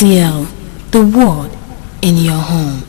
NCL, the word in your home.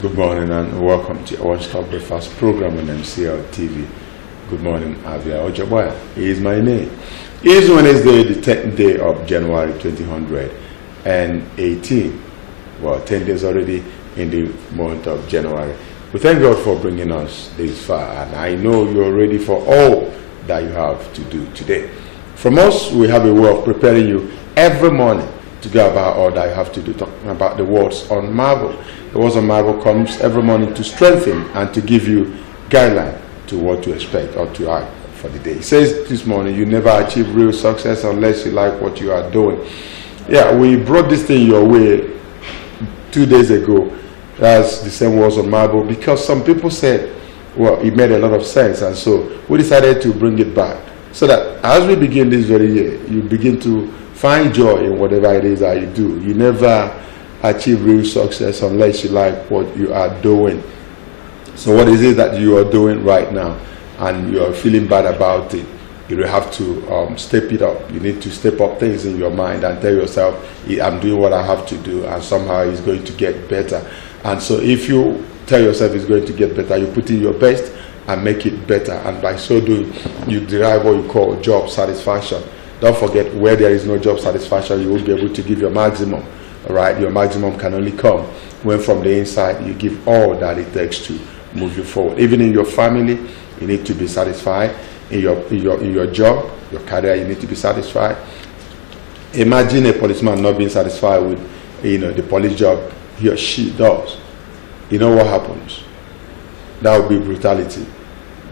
Good morning and welcome to our Stop Breakfast program on MCL TV. Good morning, Abia Ojaboya is my name. It is Wednesday, the 10th day of January 2018. Well, 10 days already in the month of January. We thank God for bringing us this far, and I know you're ready for all that you have to do today. From us, we have a way of preparing you every morning to go about all that you have to do, talking about the words on marble. The words on marble comes every morning to strengthen and to give you guideline to what to expect or to act for the day. It says this morning, you never achieve real success unless you like what you are doing. Yeah, we brought this thing your way 2 days ago. That's the same words on marble, because some people said, well, it made a lot of sense, and so we decided to bring it back so that as we begin this very year, you begin to find joy in whatever it is that you do. You never achieve real success unless you like what you are doing. So what is it that you are doing right now and you are feeling bad about it? You will have to step it up. You need to step up things in your mind and tell yourself, I'm doing what I have to do, and somehow it's going to get better. And so if you tell yourself it's going to get better, you put in your best and make it better. And by so doing, you derive what you call job satisfaction. Don't forget, where there is no job satisfaction, you won't be able to give your maximum. All right, your maximum can only come when from the inside you give all that it takes to move you forward. Even in your family, you need to be satisfied. In your job, your career, you need to be satisfied. Imagine a policeman not being satisfied with the police job he or she does. You know what happens? That would be brutality.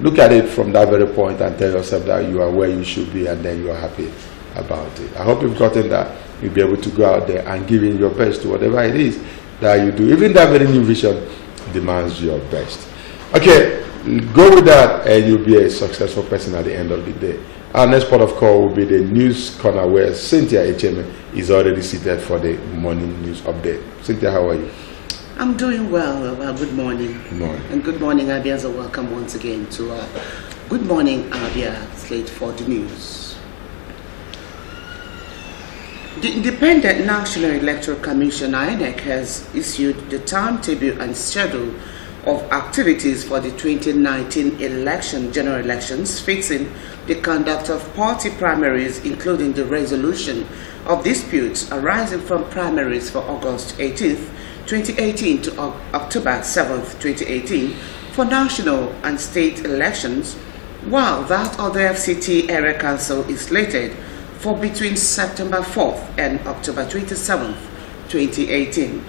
Look at it from that very point and tell yourself that you are where you should be, and then you are happy about it. I hope you've gotten that. You'll be able to go out there and give in your best to whatever it is that you do. Even that very new vision demands your best. Okay, go with that and you'll be a successful person at the end of the day. Our next port of call will be the news corner, where Cynthia Echeme is already seated for the morning news update. Cynthia, how are you? I'm doing well. Good morning. Good morning. And good morning, Abia. So welcome once again to Good Morning, Abia, slate for the news. The Independent National Electoral Commission, INEC, has issued the timetable and schedule of activities for the 2019 general elections, fixing the conduct of party primaries, including the resolution of disputes arising from primaries for August 18th, 2018 to October 7th, 2018 for national and state elections, while that of the FCT Area Council is slated for between September 4th and October 27th, 2018.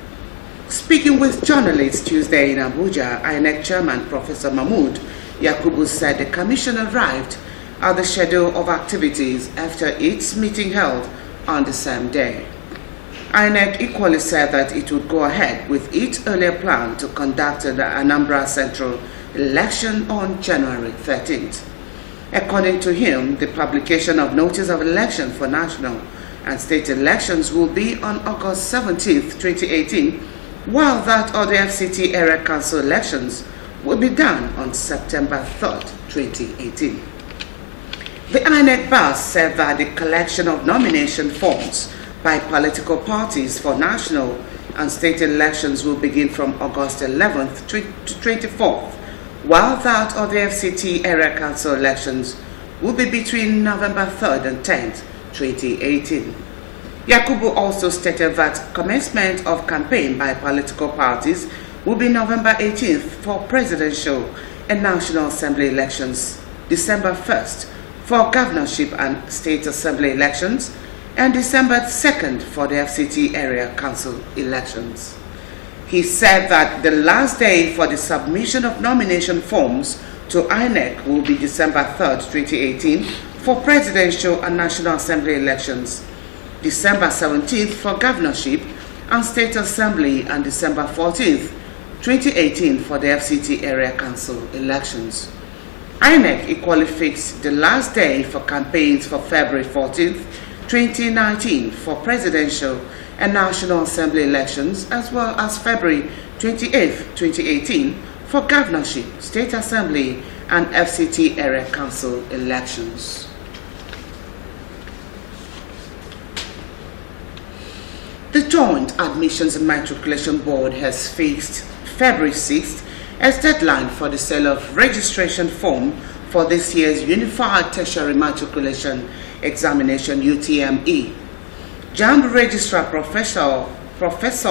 Speaking with journalists Tuesday in Abuja, INEC Chairman Professor Mahmood Yakubu said the Commission arrived at the schedule of activities after its meeting held on the same day. INEC equally said that it would go ahead with its earlier plan to conduct the Anambra Central election on January 13th. According to him, the publication of notice of election for national and state elections will be on August 17, 2018, while that of the FCT Area Council elections will be done on September 3, 2018. The INEC boss said that the collection of nomination forms by political parties for national and state elections will begin from August 11th to 24th, while that of the FCT Area Council elections will be between November 3rd and 10th, 2018. Yakubu also stated that commencement of campaign by political parties will be November 18th for presidential and National Assembly elections, December 1st for governorship and state assembly elections, and December 2nd for the FCT Area Council elections. He said that the last day for the submission of nomination forms to INEC will be December 3rd, 2018 for presidential and National Assembly elections, December 17th for governorship and state assembly, and December 14th, 2018 for the FCT Area Council elections. INEC equally fixed the last day for campaigns for February 14th, 2019 for presidential and National Assembly elections, as well as February 28th, 2018 for governorship, state assembly, and FCT Area Council elections. The Joint Admissions and Matriculation Board has fixed February 6th as deadline for the sale of registration form for this year's Unified Tertiary Matriculation Examination UTME. JAMB Registrar Professor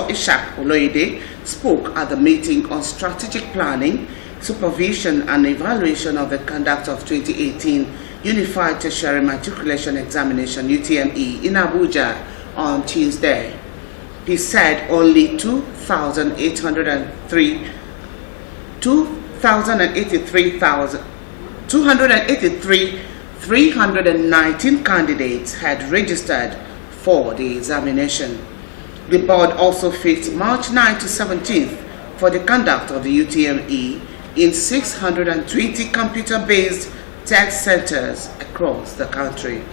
Ishak Oloyede spoke at the meeting on strategic planning, supervision and evaluation of the conduct of 2018 Unified Tertiary Matriculation Examination UTME in Abuja on Tuesday. He said only 283,319 candidates had registered for the examination. The board also fixed March 9 to 17th for the conduct of the UTME in 620 computer-based test centers across the country.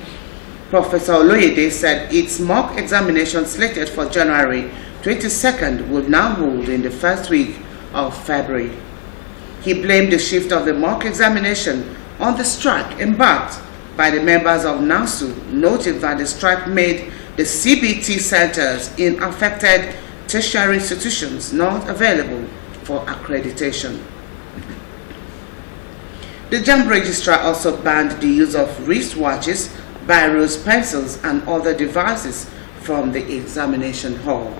Professor Oloyede said its mock examination slated for January 22nd will now hold in the first week of February. He blamed the shift of the mock examination on the strike embarked by the members of NASU, noting that the strike made the CBT centers in affected tertiary institutions not available for accreditation. The JAMB registrar also banned the use of wristwatches, biros, pencils, and other devices from the examination hall.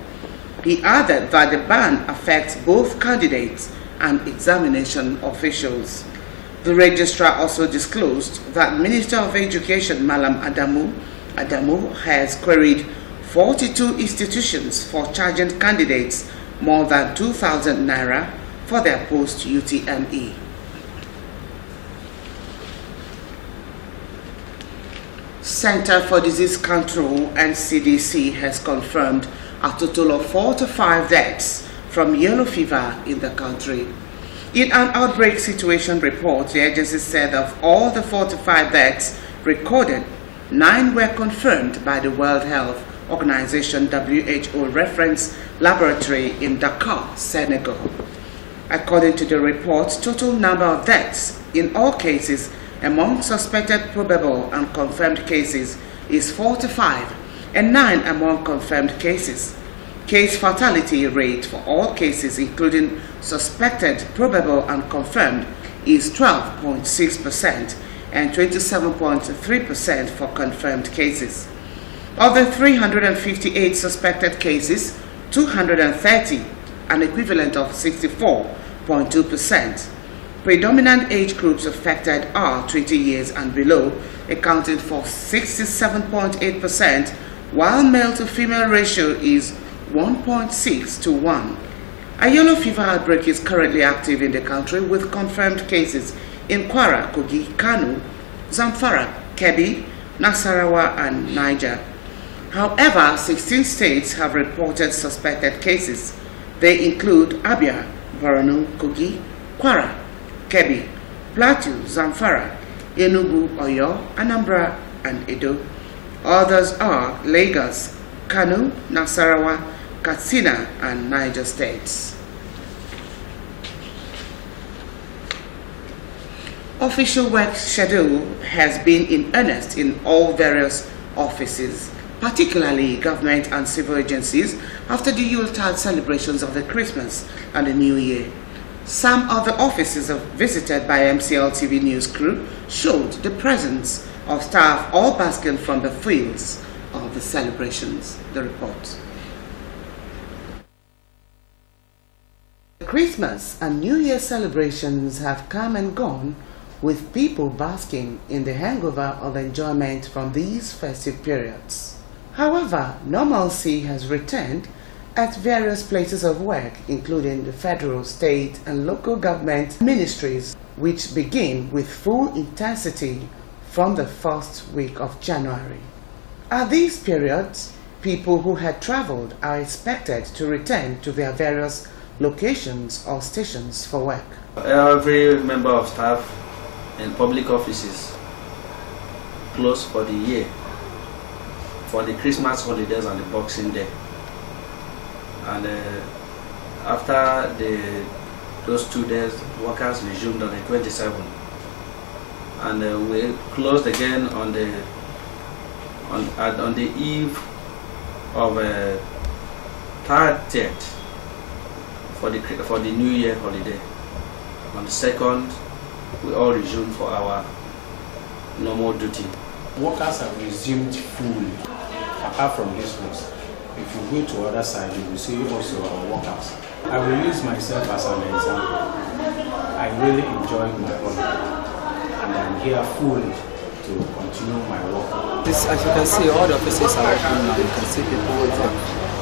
He added that the ban affects both candidates and examination officials. The registrar also disclosed that Minister of Education Malam Adamu has queried 42 institutions for charging candidates more than 2,000 naira for their post-UTME. Center for Disease Control and CDC has confirmed a total of 45 deaths from yellow fever in the country. In an outbreak situation report, the agency said of all the 45 deaths recorded, 9 were confirmed by the World Health Organization WHO reference laboratory in Dakar, Senegal. According to the report, total number of deaths in all cases among suspected, probable, and confirmed cases is 45, and 9 among confirmed cases. Case fatality rate for all cases, including suspected, probable, and confirmed, is 12.6% and 27.3% for confirmed cases. Of the 358 suspected cases, 230, an equivalent of 64.2%. Predominant age groups affected are 20 years and below, accounting for 67.8%, while male to female ratio is 1.6 to 1. A yellow fever outbreak is currently active in the country with confirmed cases in Kwara, Kogi, Kano, Zamfara, Kebbi, Nasarawa, and Niger. However, 16 states have reported suspected cases. They include Abia, Borno, Kogi, Kwara, Kebbi, Plateau, Zamfara, Enugu, Oyo, Anambra, and Edo. Others are Lagos, Kano, Nasarawa, Katsina, and Niger states. Official work schedule has been in earnest in all various offices, particularly government and civil agencies, after the Yuletide celebrations of the Christmas and the New Year. Some of the offices visited by MCL TV news crew showed the presence of staff all basking from the fields of the celebrations. The report. Christmas and New Year celebrations have come and gone, with people basking in the hangover of enjoyment from these festive periods. However, normalcy has returned at various places of work, including the federal, state, and local government ministries, which begin with full intensity from the first week of January. At these periods, people who had traveled are expected to return to their various locations or stations for work. Every member of staff in public offices close for the year, for the Christmas holidays and the Boxing Day. And after those 2 days, workers resumed on the 27th. And we closed again on the eve of 30th for the New Year holiday. On the 2nd, we all resumed for our normal duty. Workers have resumed fully, apart from this ones. If you go to other side, you will see also our workers. I will use myself as an example. I really enjoyed my work, and I'm here fully to continue my work. As you can see, all the offices are open now. You can see people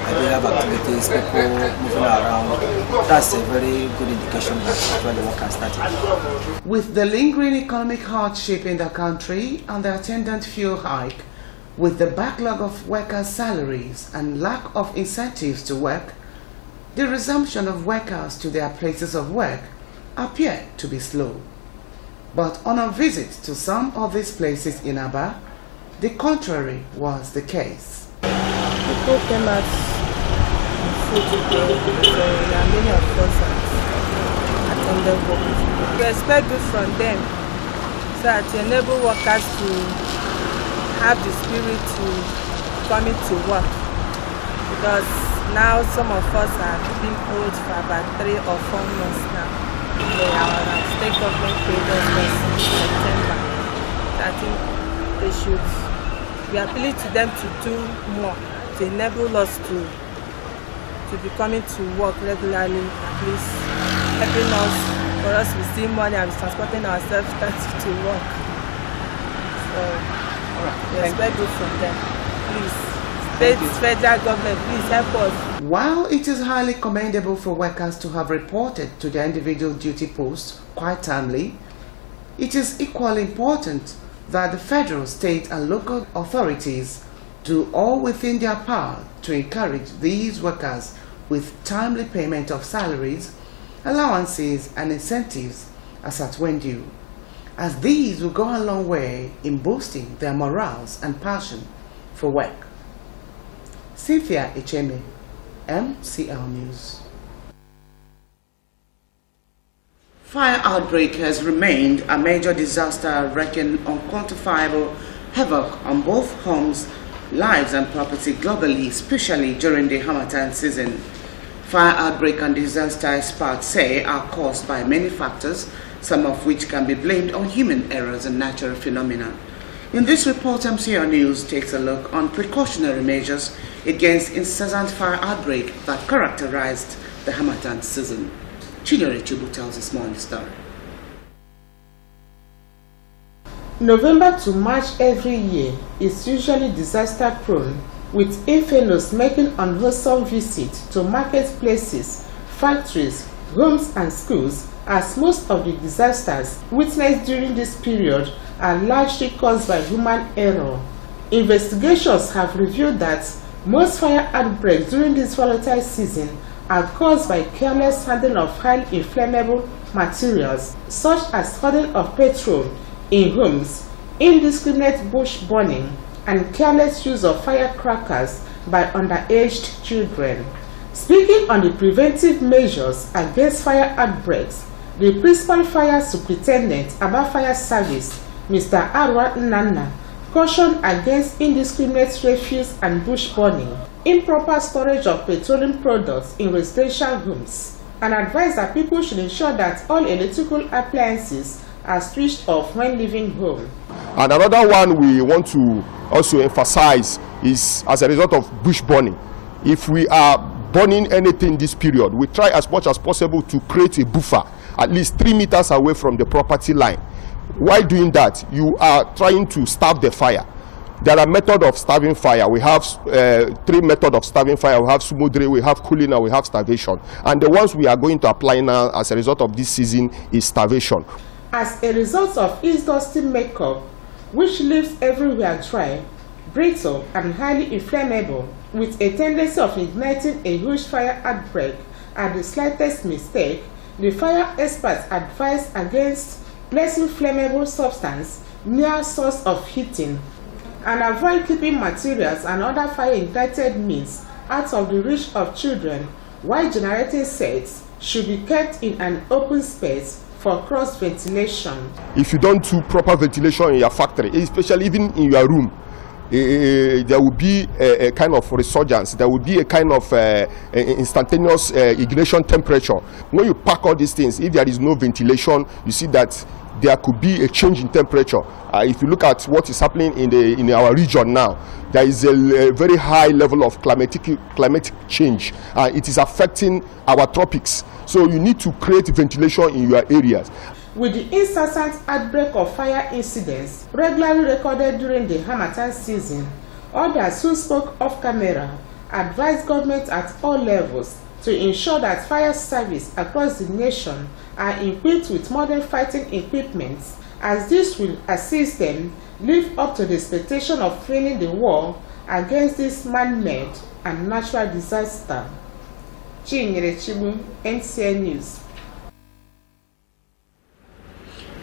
they have activities, people moving around. That's a very good indication that actually work has started. With the lingering economic hardship in the country and the attendant fuel hike, with the backlog of workers' salaries and lack of incentives to work, the resumption of workers to their places of work appeared to be slow. But on a visit to some of these places in Abia, the contrary was the case. People came out food today, so there are many of us that attended work. We expect it from them so that to enable workers to have the spirit to come into work, because now some of us are being old for about 3 or 4 months now. Our state government paid us in September. I think they should be appealing to them to do more to enable us to be coming to work regularly, at least helping us, for us to see money and transporting ourselves to work. So we expect it from them. Please, state, federal government, please help us. While it is highly commendable for workers to have reported to their individual duty posts quite timely, it is equally important that the federal, state, and local authorities do all within their power to encourage these workers with timely payment of salaries, allowances, and incentives as at when due, as these will go a long way in boosting their morals and passion for work. Cynthia Echeme, MCL News. Fire outbreak has remained a major disaster wreaking unquantifiable havoc on both homes, lives and property globally, especially during the Harmattan season. Fire outbreak and disaster experts say are caused by many factors, some of which can be blamed on human errors and natural phenomena. In this report, MCL News takes a look on precautionary measures against incessant fire outbreak that characterized the Harmattan season. Chinyere Chubu tells this morning story. November to March every year is usually disaster prone, with infernos making unwholesome visits to marketplaces, factories, homes and schools, as most of the disasters witnessed during this period are largely caused by human error. Investigations have revealed that most fire outbreaks during this volatile season are caused by careless handling of highly inflammable materials such as hoarding of petrol in homes, indiscriminate bush burning, and careless use of firecrackers by underaged children. Speaking on the preventive measures against fire outbreaks, the Principal Fire Superintendent, Abia Fire Service, Mr. Arwa Nnanna, cautioned against indiscriminate refuse and bush burning, improper storage of petroleum products in residential homes, and advised that people should ensure that all electrical appliances are switched off when leaving home. And another one we want to also emphasize is as a result of bush burning. If we are burning anything this period, we try as much as possible to create a buffer at least 3 meters away from the property line. While doing that, you are trying to starve the fire. There are methods of starving fire. We have 3 methods of starving fire. We have smudre, we have cooling, and we have starvation. And the ones we are going to apply now as a result of this season is starvation. As a result of its dusty makeup, which leaves everywhere dry, brittle, and highly inflammable, with a tendency of igniting a huge fire outbreak at the slightest mistake, the fire experts advise against placing flammable substance near source of heating, and avoid keeping materials and other fire-ignited means out of the reach of children, while generating sets should be kept in an open space for cross ventilation. If you don't do proper ventilation in your factory, especially even in your room, there will be a kind of resurgence. There will be a kind of instantaneous ignition temperature. When you pack all these things, if there is no ventilation, you see that there could be a change in temperature. If you look at what is happening in our region now, there is a very high level of climatic change. It is affecting our tropics. So you need to create ventilation in your areas. With the incessant outbreak of fire incidents regularly recorded during the Harmattan season, others who spoke off camera advised government at all levels to ensure that fire service across the nation are equipped with modern fighting equipment, as this will assist them live up to the expectation of winning the war against this man-made and natural disaster. Chinyere Chibu, NCN News.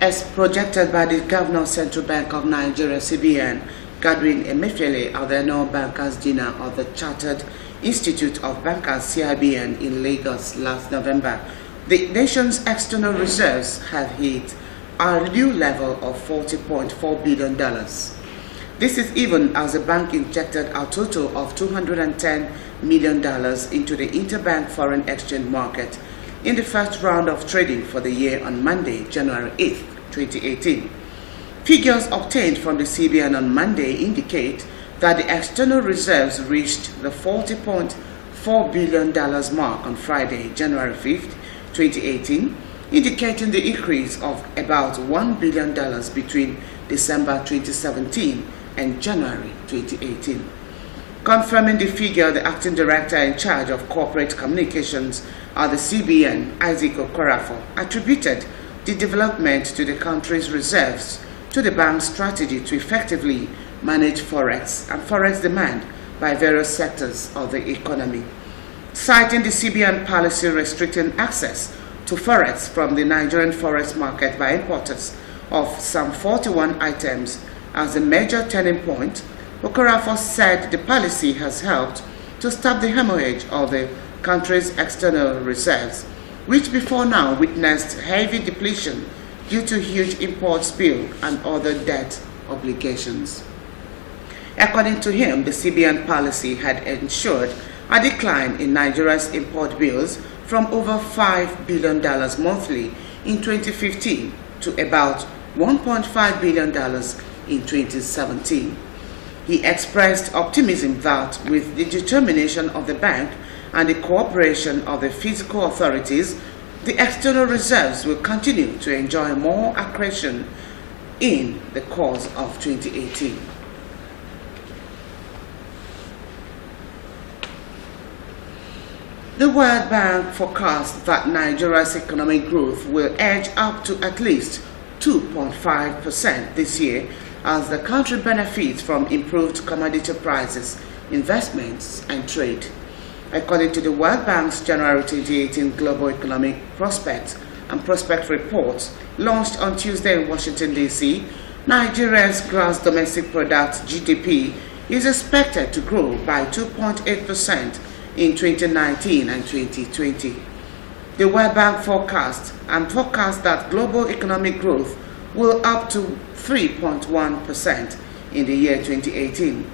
As projected by the Governor of Central Bank of Nigeria, CBN, Godwin Emefiele, at the annual Bankers Dinner of the Chartered Institute of Bankers, CIBN, in Lagos last November, the nation's external reserves have hit a new level of $40.4 billion. This is even as the bank injected a total of $210 million into the interbank foreign exchange market in the first round of trading for the year on Monday, January 8, 2018. Figures obtained from the CBN on Monday indicate that the external reserves reached the $40.4 billion mark on Friday, January 5th, 2018, indicating the increase of about $1 billion between December 2017 and January 2018. Confirming the figure, the acting director in charge of corporate communications at the CBN, Isaac Okorafor, attributed the development to the country's reserves to the bank's strategy to effectively manage forex and forex demand by various sectors of the economy. Citing the CBN policy restricting access to forex from the Nigerian forex market by importers of some 41 items as a major turning point, Okorafor said the policy has helped to stop the hemorrhage of the country's external reserves, which before now witnessed heavy depletion due to huge import spill and other debt obligations. According to him, the CBN policy had ensured a decline in Nigeria's import bills from over $5 billion monthly in 2015 to about $1.5 billion in 2017. He expressed optimism that with the determination of the bank and the cooperation of the fiscal authorities, the external reserves will continue to enjoy more accretion in the course of 2018. The World Bank forecasts that Nigeria's economic growth will edge up to at least 2.5% this year as the country benefits from improved commodity prices, investments, and trade. According to the World Bank's January 2018 Global Economic Prospects and Prospect Report, launched on Tuesday in Washington, D.C., Nigeria's gross domestic product (GDP) is expected to grow by 2.8% in 2019 and 2020. The World Bank forecast that global economic growth will up to 3.1% in the year 2018.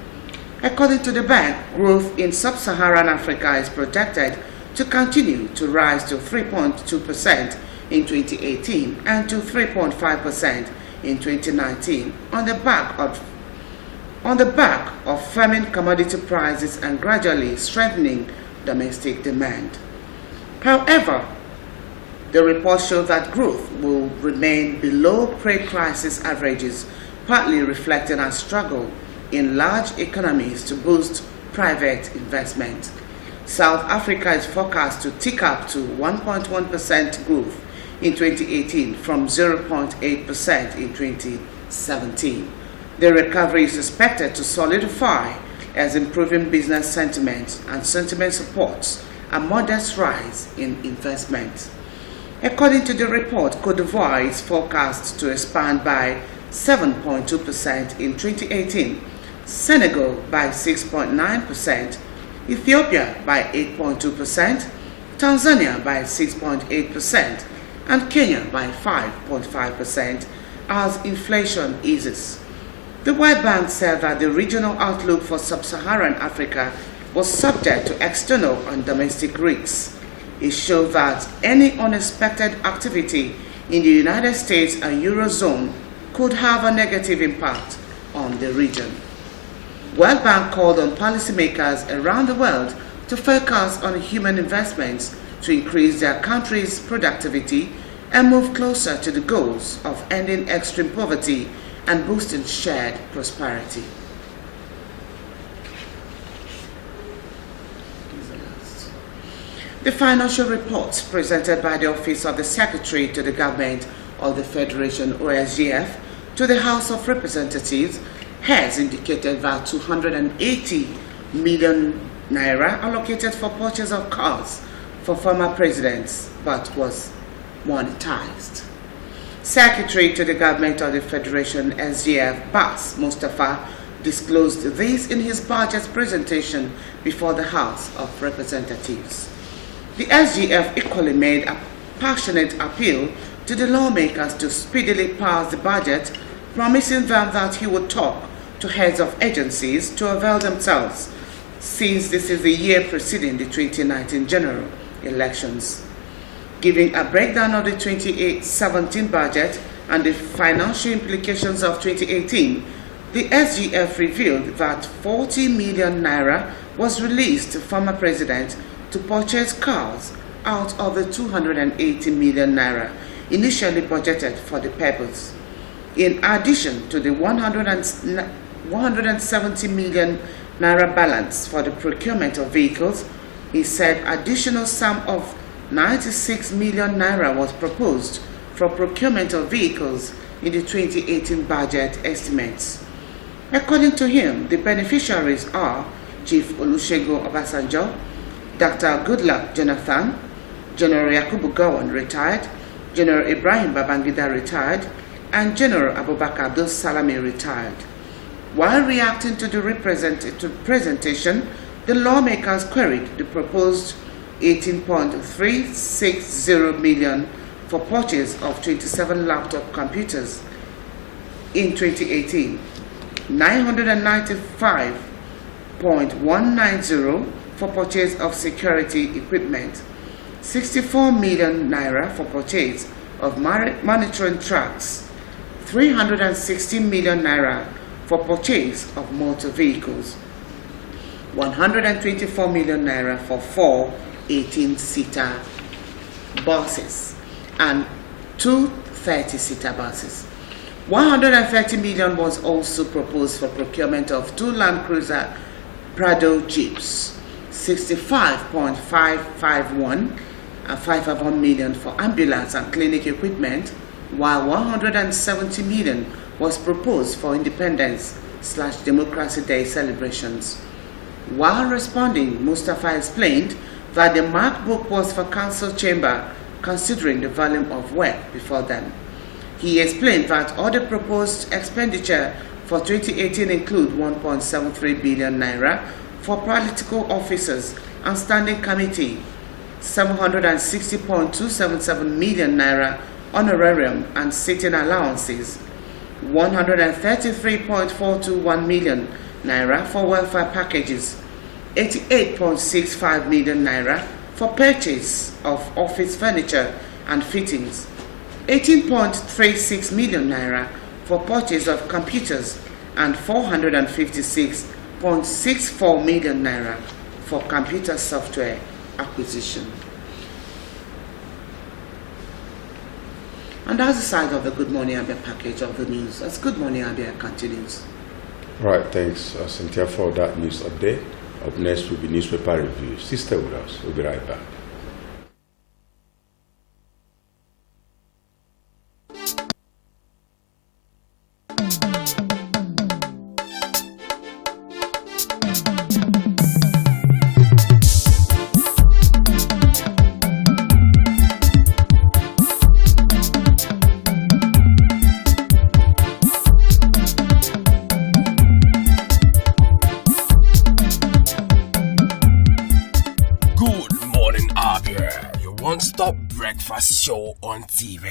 According to the bank, growth in sub-Saharan Africa is projected to continue to rise to 3.2% in 2018 and to 3.5% in 2019 on the back of firming commodity prices and gradually strengthening domestic demand. However, the report shows that growth will remain below pre-crisis averages, partly reflecting a struggle in large economies to boost private investment. South Africa is forecast to tick up to 1.1% growth in 2018 from 0.8% in 2017. The recovery is expected to solidify as improving business sentiment and sentiment supports a modest rise in investment. According to the report, Côte d'Ivoire is forecast to expand by 7.2% in 2018, Senegal by 6.9%, Ethiopia by 8.2%, Tanzania by 6.8%, and Kenya by 5.5% as inflation eases. The World Bank said that the regional outlook for sub-Saharan Africa was subject to external and domestic risks. It showed that any unexpected activity in the United States and Eurozone could have a negative impact on the region. World Bank called on policymakers around the world to focus on human investments to increase their country's productivity and move closer to the goals of ending extreme poverty and boosting shared prosperity. The financial reports presented by the Office of the Secretary to the Government of the Federation (OSGF) to the House of Representatives has indicated that 280 million naira allocated for purchase of cars for former presidents but was monetized. Secretary to the Government of the Federation (SGF) Bas Mustafa disclosed this in his budget presentation before the House of Representatives. The SGF equally made a passionate appeal to the lawmakers to speedily pass the budget, promising them that he would talk to heads of agencies to avail themselves, since this is the year preceding the 2019 general elections. Giving a breakdown of the 2017 budget and the financial implications of 2018, the SGF revealed that 40 million naira was released to former president to purchase cars out of the 280 million naira initially budgeted for the purpose. In addition to the 170 million naira balance for the procurement of vehicles, he said additional sum of 96 million naira was proposed for procurement of vehicles in the 2018 budget estimates. According to him, the beneficiaries are Chief Olusegun Obasanjo, Dr. Goodluck Jonathan, General Yakubu Gowon, retired, General Ibrahim Babangida, retired, and General Abubakar Abdul Salami, retired. While reacting to the presentation, the lawmakers queried the proposed 18.360 million for purchase of 27 laptop computers in 2018, 995.190 for purchase of security equipment, 64 million naira for purchase of monitoring tracks, 360 million naira for purchase of motor vehicles, 124 million naira for 4 18-seater buses and 2 30-seater buses. 130 million was also proposed for procurement of 2 Land Cruiser Prado Jeeps, 65.551 and 551 million for ambulance and clinic equipment, while 170 million was proposed for Independence/Democracy Day celebrations. While responding, Mustafa explained that the MacBook was for council chamber considering the volume of work before them. He explained that other proposed expenditure for 2018 include 1.73 billion naira for political officers and standing committee, 760.277 million naira honorarium and sitting allowances, 133.421 million naira for welfare packages, 88.65 million naira for purchase of office furniture and fittings, 18.36 million naira for purchase of computers, and 456.64 million naira for computer software acquisition. And that's the side of the Good Morning Abia package of the news. As Good Morning Abia continues. Right, thanks, Cynthia, for that news update. Up next will be newspaper review. Stay with us. We'll be right back. One-stop breakfast show on TV.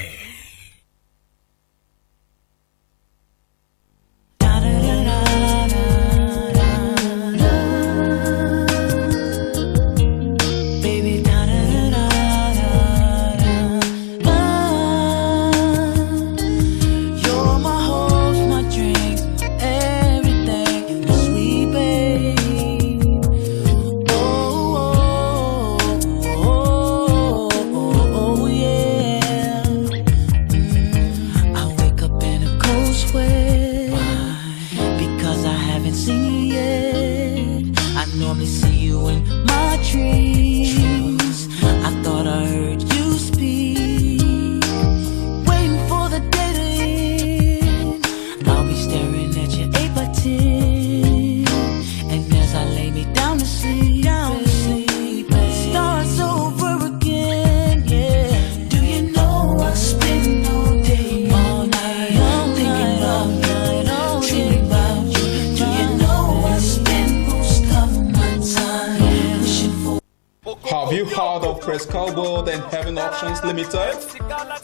Prescal World and Heaven Options Limited.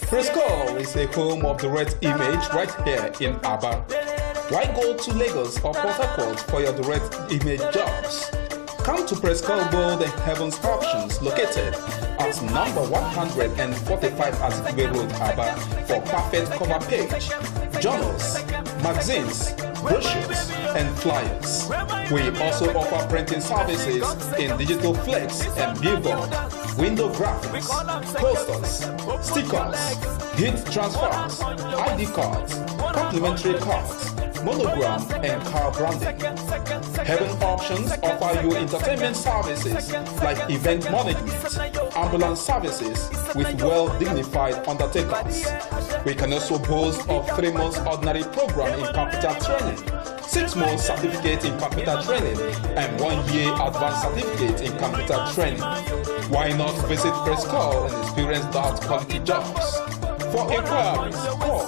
Prescal is a home of the direct image right here in Abia. Why go to Lagos or Port Harcourt for your direct image jobs? Come to Prescal World and Heaven's Options, located at number 145 Atikwe Road, Abia, for perfect cover page, journals, magazines, brochures, and flyers. We also offer printing services in digital flex and billboard, window graphics, posters, stickers, heat transfers, ID cards, complimentary cards, monogram, and car branding. Heaven Options offer you entertainment services like event management, ambulance services with well-dignified undertakers. We can also boast of 3 months ordinary program in computer training, 6 months certificate in computer training, and 1 year advanced certificate in computer training. Why not visit Prescal and experience that quality jobs? For inquiries, call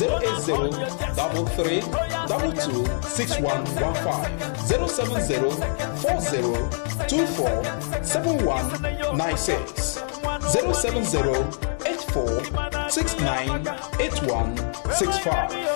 080-33-22-6115, 070-40-24-7196, 070-84-69-8165.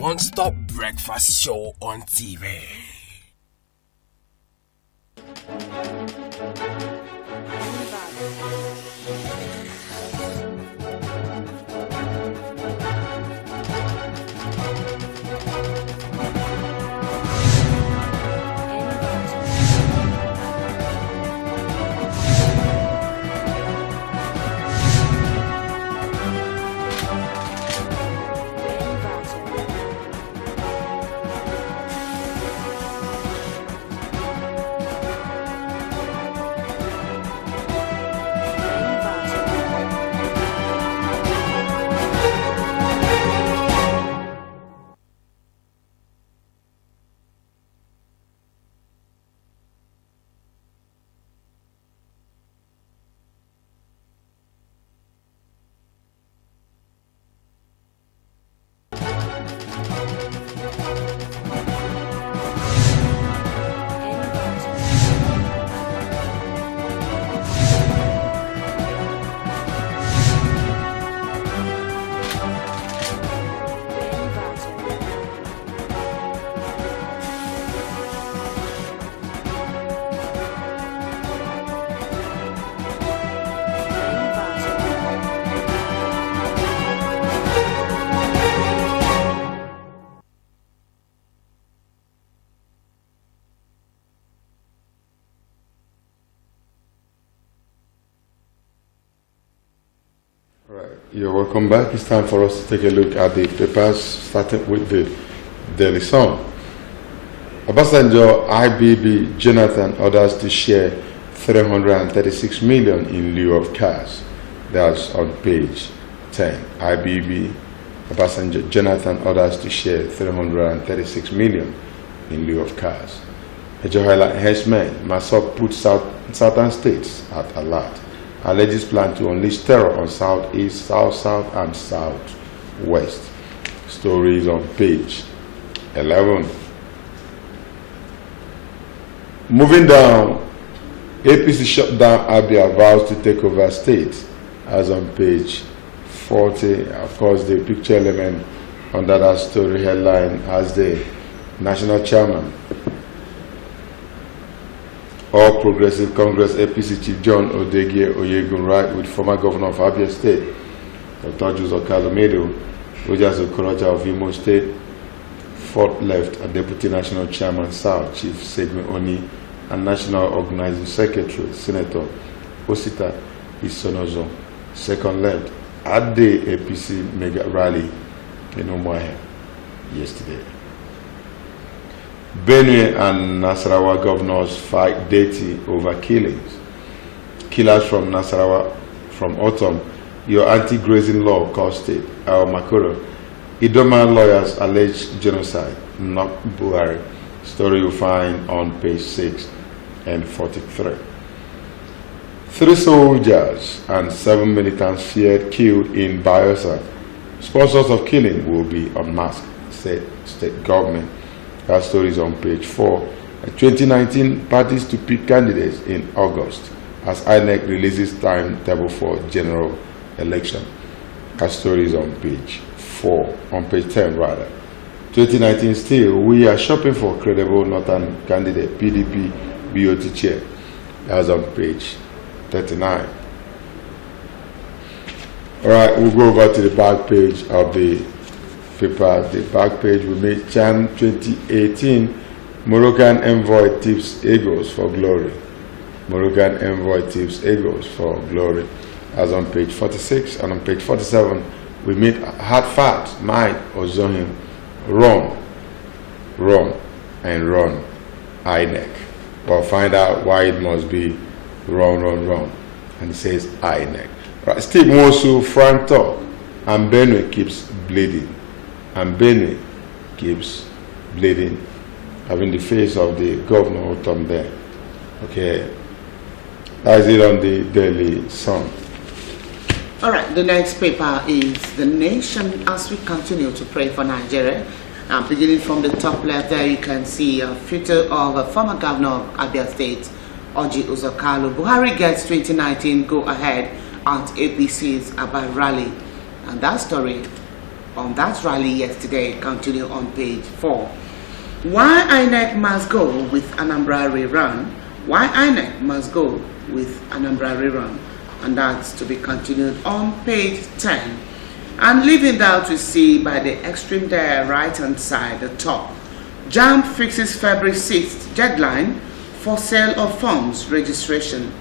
One-stop breakfast show on TV. You're welcome back. It's time for us to take a look at the papers, starting with the Daily Sun. Obasanjo, IBB, Jonathan orders to share 336 million in lieu of cash. That's on page 10. IBB, Obasanjo, Jonathan orders to share 336 million in lieu of cash. Ejohela henchmen, Masop puts southern states at alert. Alleges plan to unleash terror on southeast, south, and southwest. Stories on page 11. Moving down, APC shut down Abia, vows to take over state, as on page 40. Of course, the picture element under that story headline as the national chairman. All Progressive Congress APC Chief John Odegie Oyegun right with former governor of Abia State, Dr. Joseph Calomedo, Rogers Okorocha of Imo State, fourth left a Deputy National Chairman South, Chief Segme Oni, and National Organizing Secretary, Senator Osita Isonozo, second left at the APC mega rally in Umuahia yesterday. Benue and Nasarawa governors fight deity over killings. Killers from Nasarawa from autumn. Your anti-grazing law costed our Makoro. Idoma lawyers allege genocide. Not Buhari. Story you find on page 6 and 43. 3 soldiers and 7 militants feared killed in Bayelsa. Sponsors of killing will be unmasked, said state government. That story is on page 4. 2019 parties to pick candidates in August as INEC releases timetable for general election. That story is on page 4, on page 10 rather. 2019 still, we are shopping for credible northern candidate, PDP BOT chair. That's on page 39. All right, we'll go over to the back page of the paper. The back page we made Chan 2018 Moroccan envoy tips egos for glory. Moroccan envoy tips egos for glory. As on page 46 and on page 47 we meet hard fact Mike Ozohim run INEC. We'll find out why it must be run and it says INEC. Right. Steve Mosu Frank talk and Benue keeps bleeding. And Benue keeps bleeding, having the face of the governor Otom there. Okay, that is it on the Daily Sun. All right, the next paper is The Nation as we continue to pray for Nigeria. Beginning from the top left there, you can see a photo of a former governor of Abia State, Orji Uzokalo. Buhari gets 2019 go-ahead at APC's Abia rally. And that story on that rally yesterday continue on page 4. Why INEC must go with Anambra rerun? Why INEC must go with Anambra rerun? And that's to be continued on page 10. And leaving that, we see by the extreme there right hand side, the top. JAMB fixes February 6th deadline for sale of forms registration.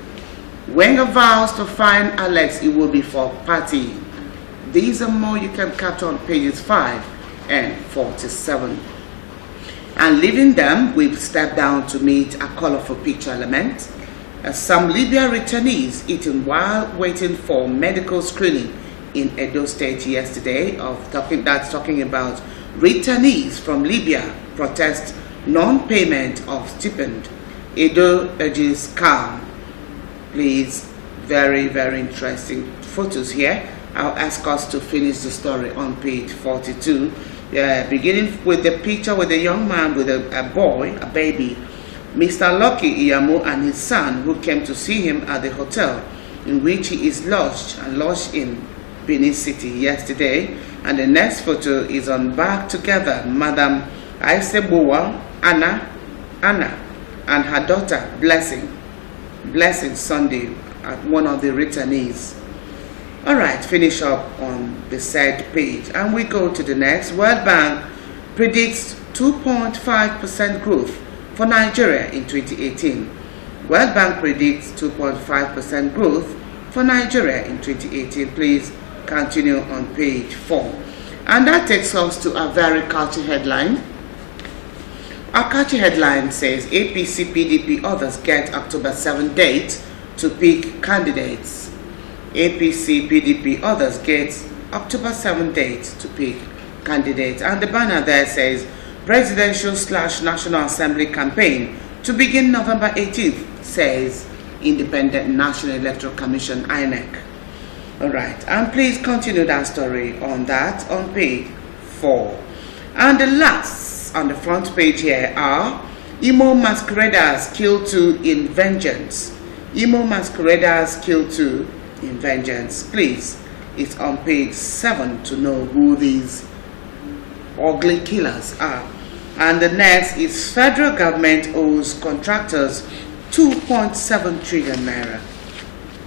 Wenger vows to find Alex Iwobi for party. These and more you can catch on pages 5 and 47. And leaving them, we've stepped down to meet a colorful picture element. Some Libya returnees eaten while waiting for medical screening in Edo State yesterday. Talking about returnees from Libya protest non-payment of stipend. Edo urges calm. Please, very, very interesting photos here. I'll ask us to finish the story on page 42. Beginning with the picture with a young man with a boy, a baby, Mr. Lucky Iyamo and his son, who came to see him at the hotel in which he is lodged in Benin City yesterday. And the next photo is on Back Together, Madam Aisebowa, Anna, and her daughter, Blessing Sunday, at one of the returnees. All right, finish up on the said page and we go to the next. World Bank predicts 2.5% growth for Nigeria in 2018. World Bank predicts 2.5% growth for Nigeria in 2018. Please continue on page 4. And that takes us to a very catchy headline. Our catchy headline says APC, PDP, others get October 7 date to pick candidates. APC, PDP, others get October 7 date to pick candidates. And the banner there says Presidential/National Assembly campaign to begin November 18th, says Independent National Electoral Commission, INEC. Alright, and please continue that story on that on page 4. And the last on the front page here are Imo masqueraders killed 2 in vengeance. Imo masqueraders killed 2 in vengeance. Please, it's on page 7 to know who these ugly killers are. And the next is federal government owes contractors 2.7 trillion naira.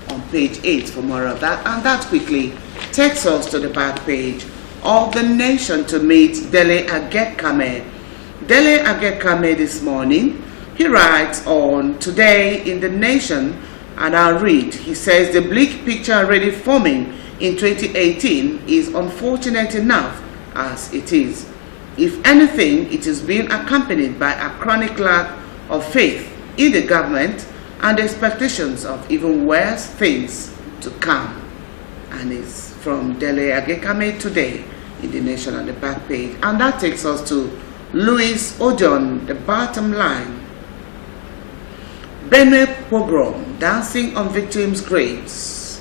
On page 8 for more of that. And that quickly takes us to the back page of The Nation to meet Dele Agekame. Dele Agekame this morning, he writes on Today in The Nation, and I'll read. He says the bleak picture already forming in 2018 is unfortunate enough as it is. If anything, it is being accompanied by a chronic lack of faith in the government and expectations of even worse things to come. And it's from Dele Agekame Today in The Nation on the back page. And that takes us to Louis Ojon, the bottom line. Benue pogrom, dancing on victims' graves.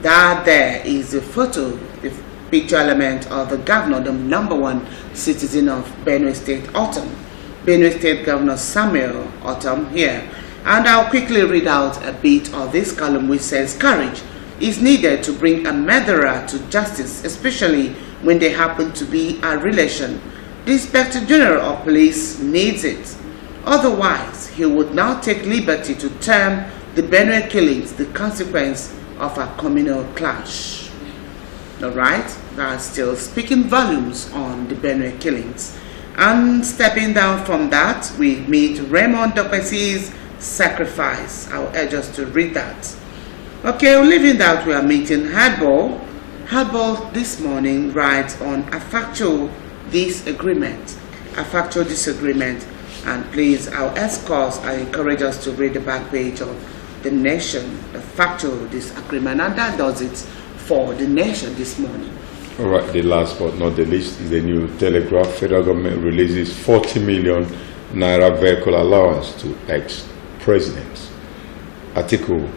That there is the photo, the picture element of the governor, the #1 citizen of Benue State, Autumn. Benue State Governor Samuel Autumn here. And I'll quickly read out a bit of this column which says, courage is needed to bring a murderer to justice, especially when they happen to be a relation. The Inspector General of Police needs it. Otherwise, he would now take liberty to term the Benue killings the consequence of a communal clash. Alright, that's still speaking volumes on the Benue killings. And stepping down from that, we meet Raymond Dokpesi's sacrifice. I'll urge us to read that. Okay, leaving that, we are meeting Hardball. Hardball this morning writes on a factual disagreement. A factual disagreement. And please, I'll escort, I encourage us to read the back page of The Nation, the factual disagreement. And that does it for The Nation this morning. All right, the last but not the least is the new Telegraph. Federal government releases 40 million naira vehicle allowance to ex-presidents. Article,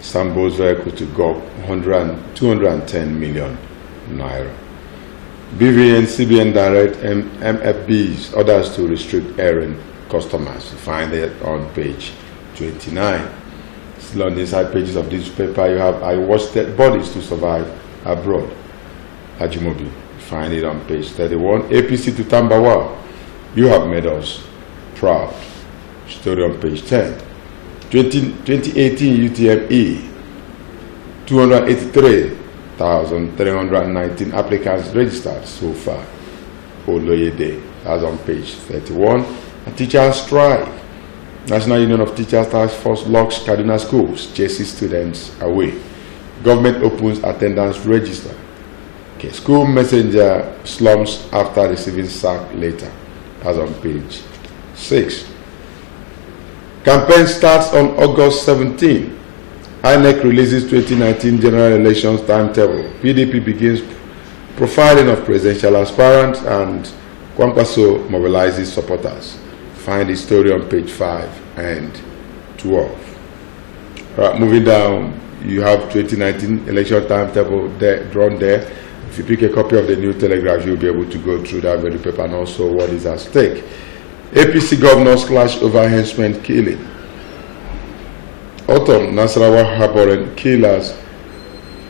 Sambo's vehicle to go 210 million naira. BVN, CBN Direct, MFBs, orders to restrict errand customers. You find it on page 29. Still on the inside pages of this paper, you have I watched dead bodies to survive abroad. Ajimobi, you find it on page 31. APC to Tambawa, you have made us proud. Story on page 10. 2018 UTME, 283,319 applicants registered so far. Oloyede, that's on page 31. A teacher strike. National Union of Teachers Task Force locks Kaduna schools, chases students away. Government opens attendance register. Okay, school messenger slumps after receiving sack later. That's on page 6. Campaign starts on August 17. INEC releases 2019 general elections timetable. PDP begins profiling of presidential aspirants, and Kwankwaso mobilizes supporters. Find the story on page 5 and 12. All right, moving down, you have 2019 election timetable there, drawn there. If you pick a copy of the New Telegraph, you'll be able to go through that very paper and also what is at stake. APC governors clash over henchman killing. Autumn, Nasarawa Harboring killers.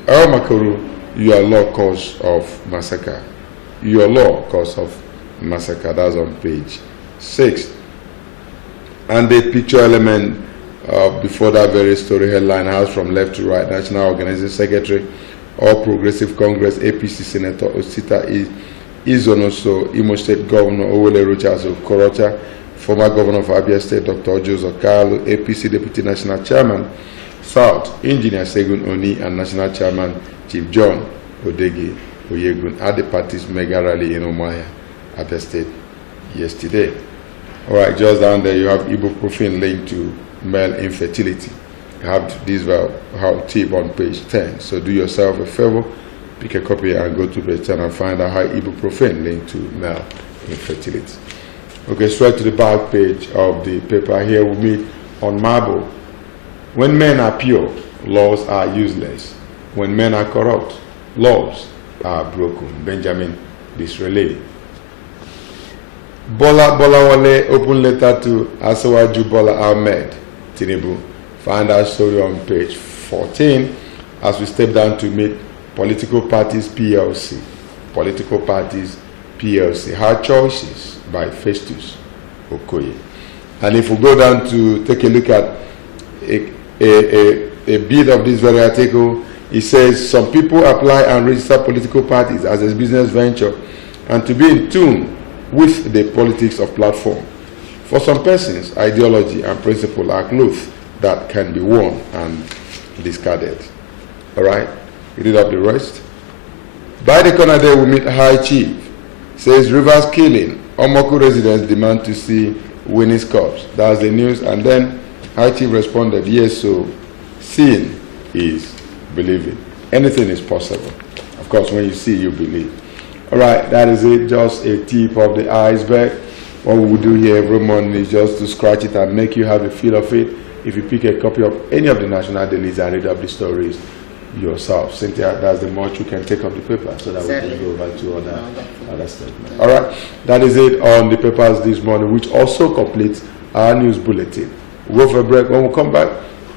El Makuru, your law cause of massacre. Your law cause of massacre. That's on page 6. And the picture element before that very story headline has from left to right. National Organizing Secretary, All Progressive Congress, APC Senator Osita Izonoso, Imo State Governor Owele Rochas Okorocha, former Governor of Abia State Dr. Joseph Kalu, APC Deputy National Chairman South Engineer Segun Oni, and National Chairman Chief John Odegi Oyegun at the party's mega rally in Umuahia, Abia State yesterday. All right, just down there you have ibuprofen linked to male infertility. You have this tip on page 10. So do yourself a favor, pick a copy and go to page 10 and find out how ibuprofen linked to male infertility. Okay, straight to the back page of the paper. Here we meet on marble. When men are pure, laws are useless. When men are corrupt, laws are broken. Benjamin Disraeli. Bola Wale open letter to Asawaju Bola Ahmed Tinubu. Find our story on page 14 as we step down to meet Political Parties PLC. Political Parties PLC. Hard Choices by Festus Okoye. And if we go down to take a look at a bit of this very article, it says some people apply and register political parties as a business venture and to be in tune with the politics of platform. For some persons, ideology and principle are clothes that can be worn and discarded. All right, we read up the rest. By the corner there we meet High Chief. Says Rivers killing. Omoku residents demand to see Winnie's corpse. That's the news. And then High Chief responded, yes, so seeing is believing. Anything is possible. Of course, when you see, you believe. All right, that is it. Just a tip of the iceberg. What we do here every morning is just to scratch it and make you have a feel of it. If you pick a copy of any of the national dailies and read up the stories yourself. Cynthia, that's the much you can take of the paper so that we can go over to other statements. All right, that is it on the papers this morning, which also completes our news bulletin. We'll go for a break. When we come back,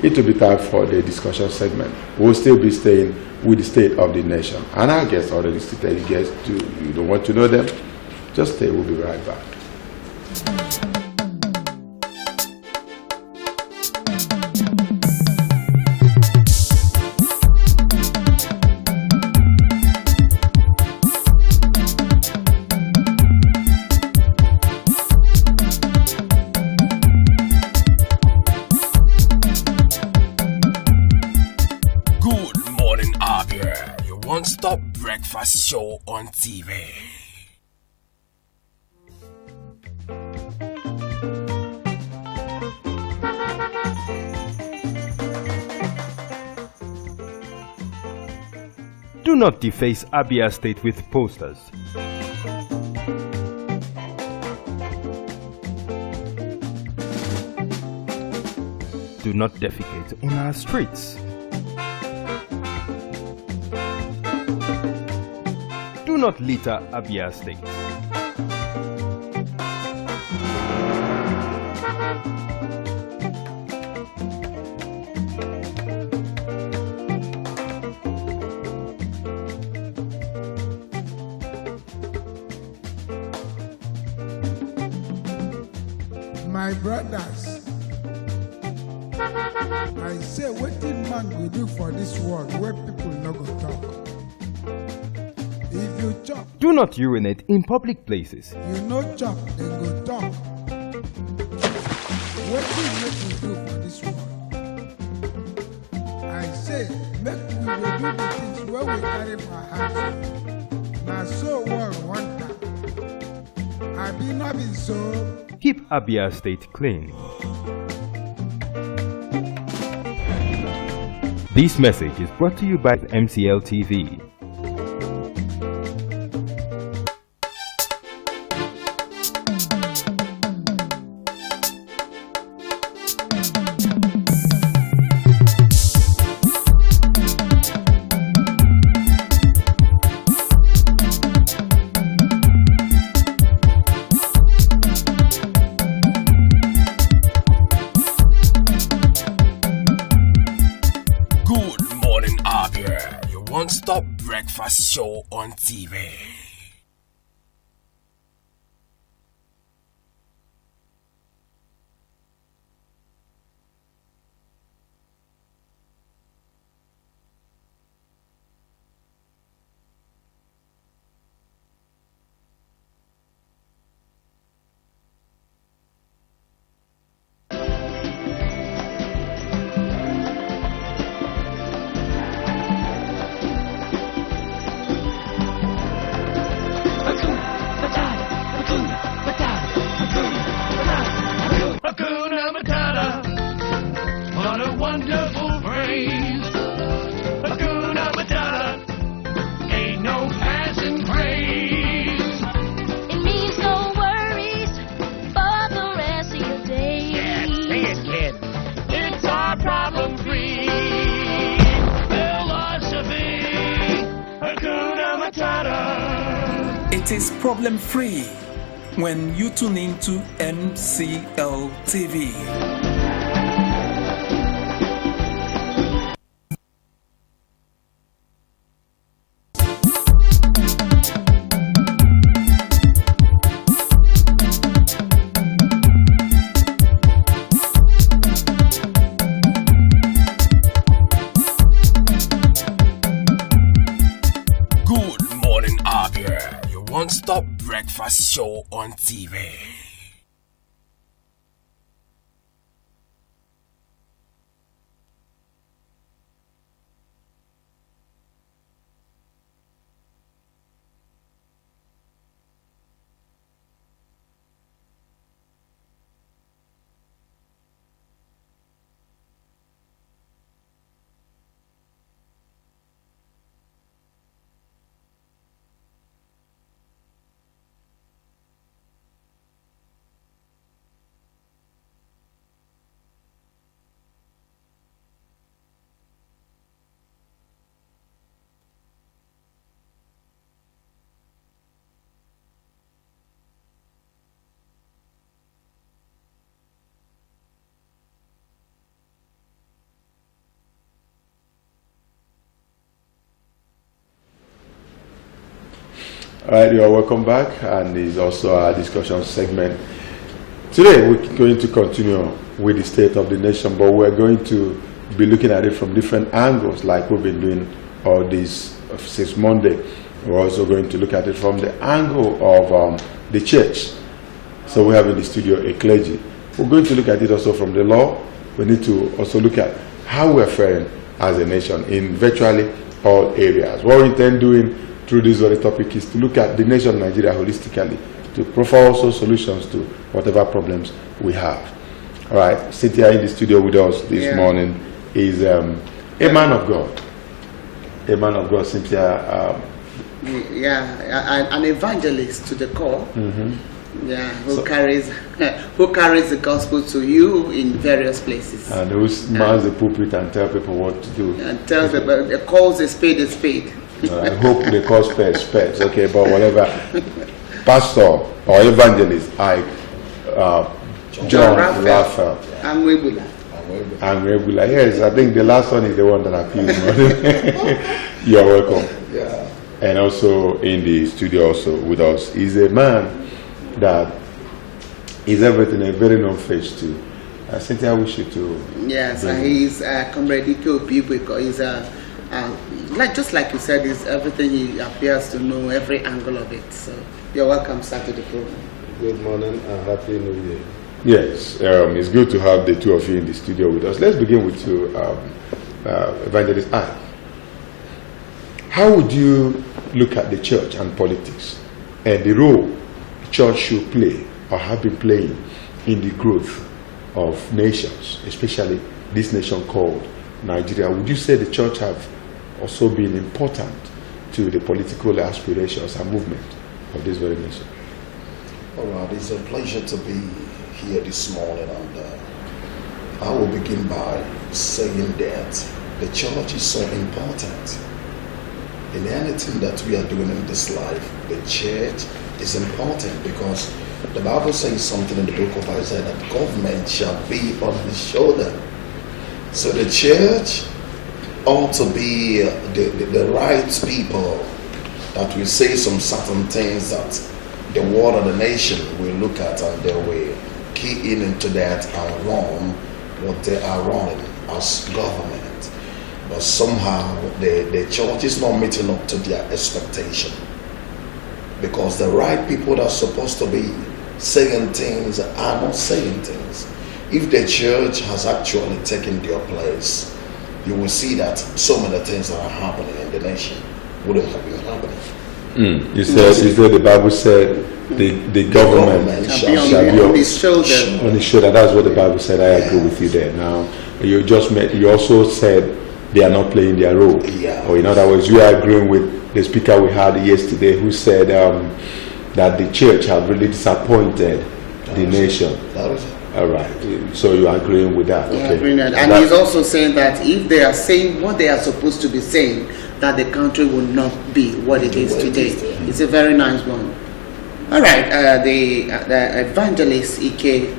it will be time for the discussion segment. We'll still be staying with the state of the nation. And our guests already stated, you don't want to know them? Just stay, we'll be right back. Good morning, Abia, your one-stop breakfast show on TV. Do not deface Abia State with posters. Do not defecate on our streets. Do not litter Abia State. My brothers, I say wetin man go do for this world where people no go talk. If you chop, Do not urinate in public places. you no chop, then go talk. Wetin make we do for this world? I say make we dey do the things wey we carry for heart. Na so world want am. Abi no be so? Keep Abia State clean. This message is brought to you by MCL TV. Good morning, Abia, your one-stop breakfast show on TV. wonderful phrase. Hakuna Matata, ain't no passing craze. It means no worries for the rest of your day. Yeah, say it, kid. It's our problem-free philosophy. Hakuna Matata. It is problem-free when you tune into MCL TV. Good morning, Abia. Your one-stop breakfast show on TV. All right, you are welcome back, and this is also our discussion segment. Today, we're going to continue with the state of the nation, but we're going to be looking at it from different angles, like we've been doing all this since Monday. We're also going to look at it from the angle of the church. So we have in the studio a clergy. We're going to look at it also from the law. We need to also look at how we're faring as a nation in virtually all areas. What we intend doing through this very topic is to look at the nation of Nigeria holistically, to profile also solutions to whatever problems we have. All right, sitting here in the studio with us this morning is a man of God. A man of God, Cynthia. An evangelist to the core. Mm-hmm. Yeah, who carries the gospel to you in various places. And who mans the pulpit and tell people what to do. And tells them, calls a spade a spade. I hope they call spades, okay, but whatever. Pastor or evangelist, John Raphael. And Webula. Yes, I think the last one is the one that appeals more. You're welcome. Yeah. And also in the studio also with us is a man that is everything, a very known face too. Cynthia, I wish you to. Yes, he's Comrade Ike because he's just like you said, is everything. He appears to know every angle of it. So you're welcome, sir, to the program. Good morning and happy New Year. Yes, it's good to have the two of you in the studio with us. Let's begin with you, Evangelist I. How would you look at the church and politics and the role the church should play or have been playing in the growth of nations, especially this nation called Nigeria? Would you say the church have also been important to the political aspirations and movement of this very nation? All right, it's a pleasure to be here this morning, and I will begin by saying that the church is so important. In anything that we are doing in this life, the church is important because the Bible says something in the book of Isaiah that government shall be on his shoulder. So the church ought to be the right people that will say some certain things that the world of the nation will look at and they will key into that and run what they are running as government. But somehow the church is not meeting up to their expectation, because the right people that are supposed to be saying things are not saying things. If the church has actually taken their place, you will see that so many things that are happening in the nation wouldn't have been happening. You said the Bible said the government shall be on his shoulder. On his shoulder. That's what the Bible said. I agree with you there. Now, you also said they are not playing their role. Yeah. Or in other words, you are agreeing with the speaker we had yesterday who said that the church have really disappointed the nation. That is it. All right. So you are agreeing with that. Yeah, okay. agreeing with that. And he's also saying that if they are saying what they are supposed to be saying, that the country will not be what it is today. It's a very nice one. All right. The evangelist Ike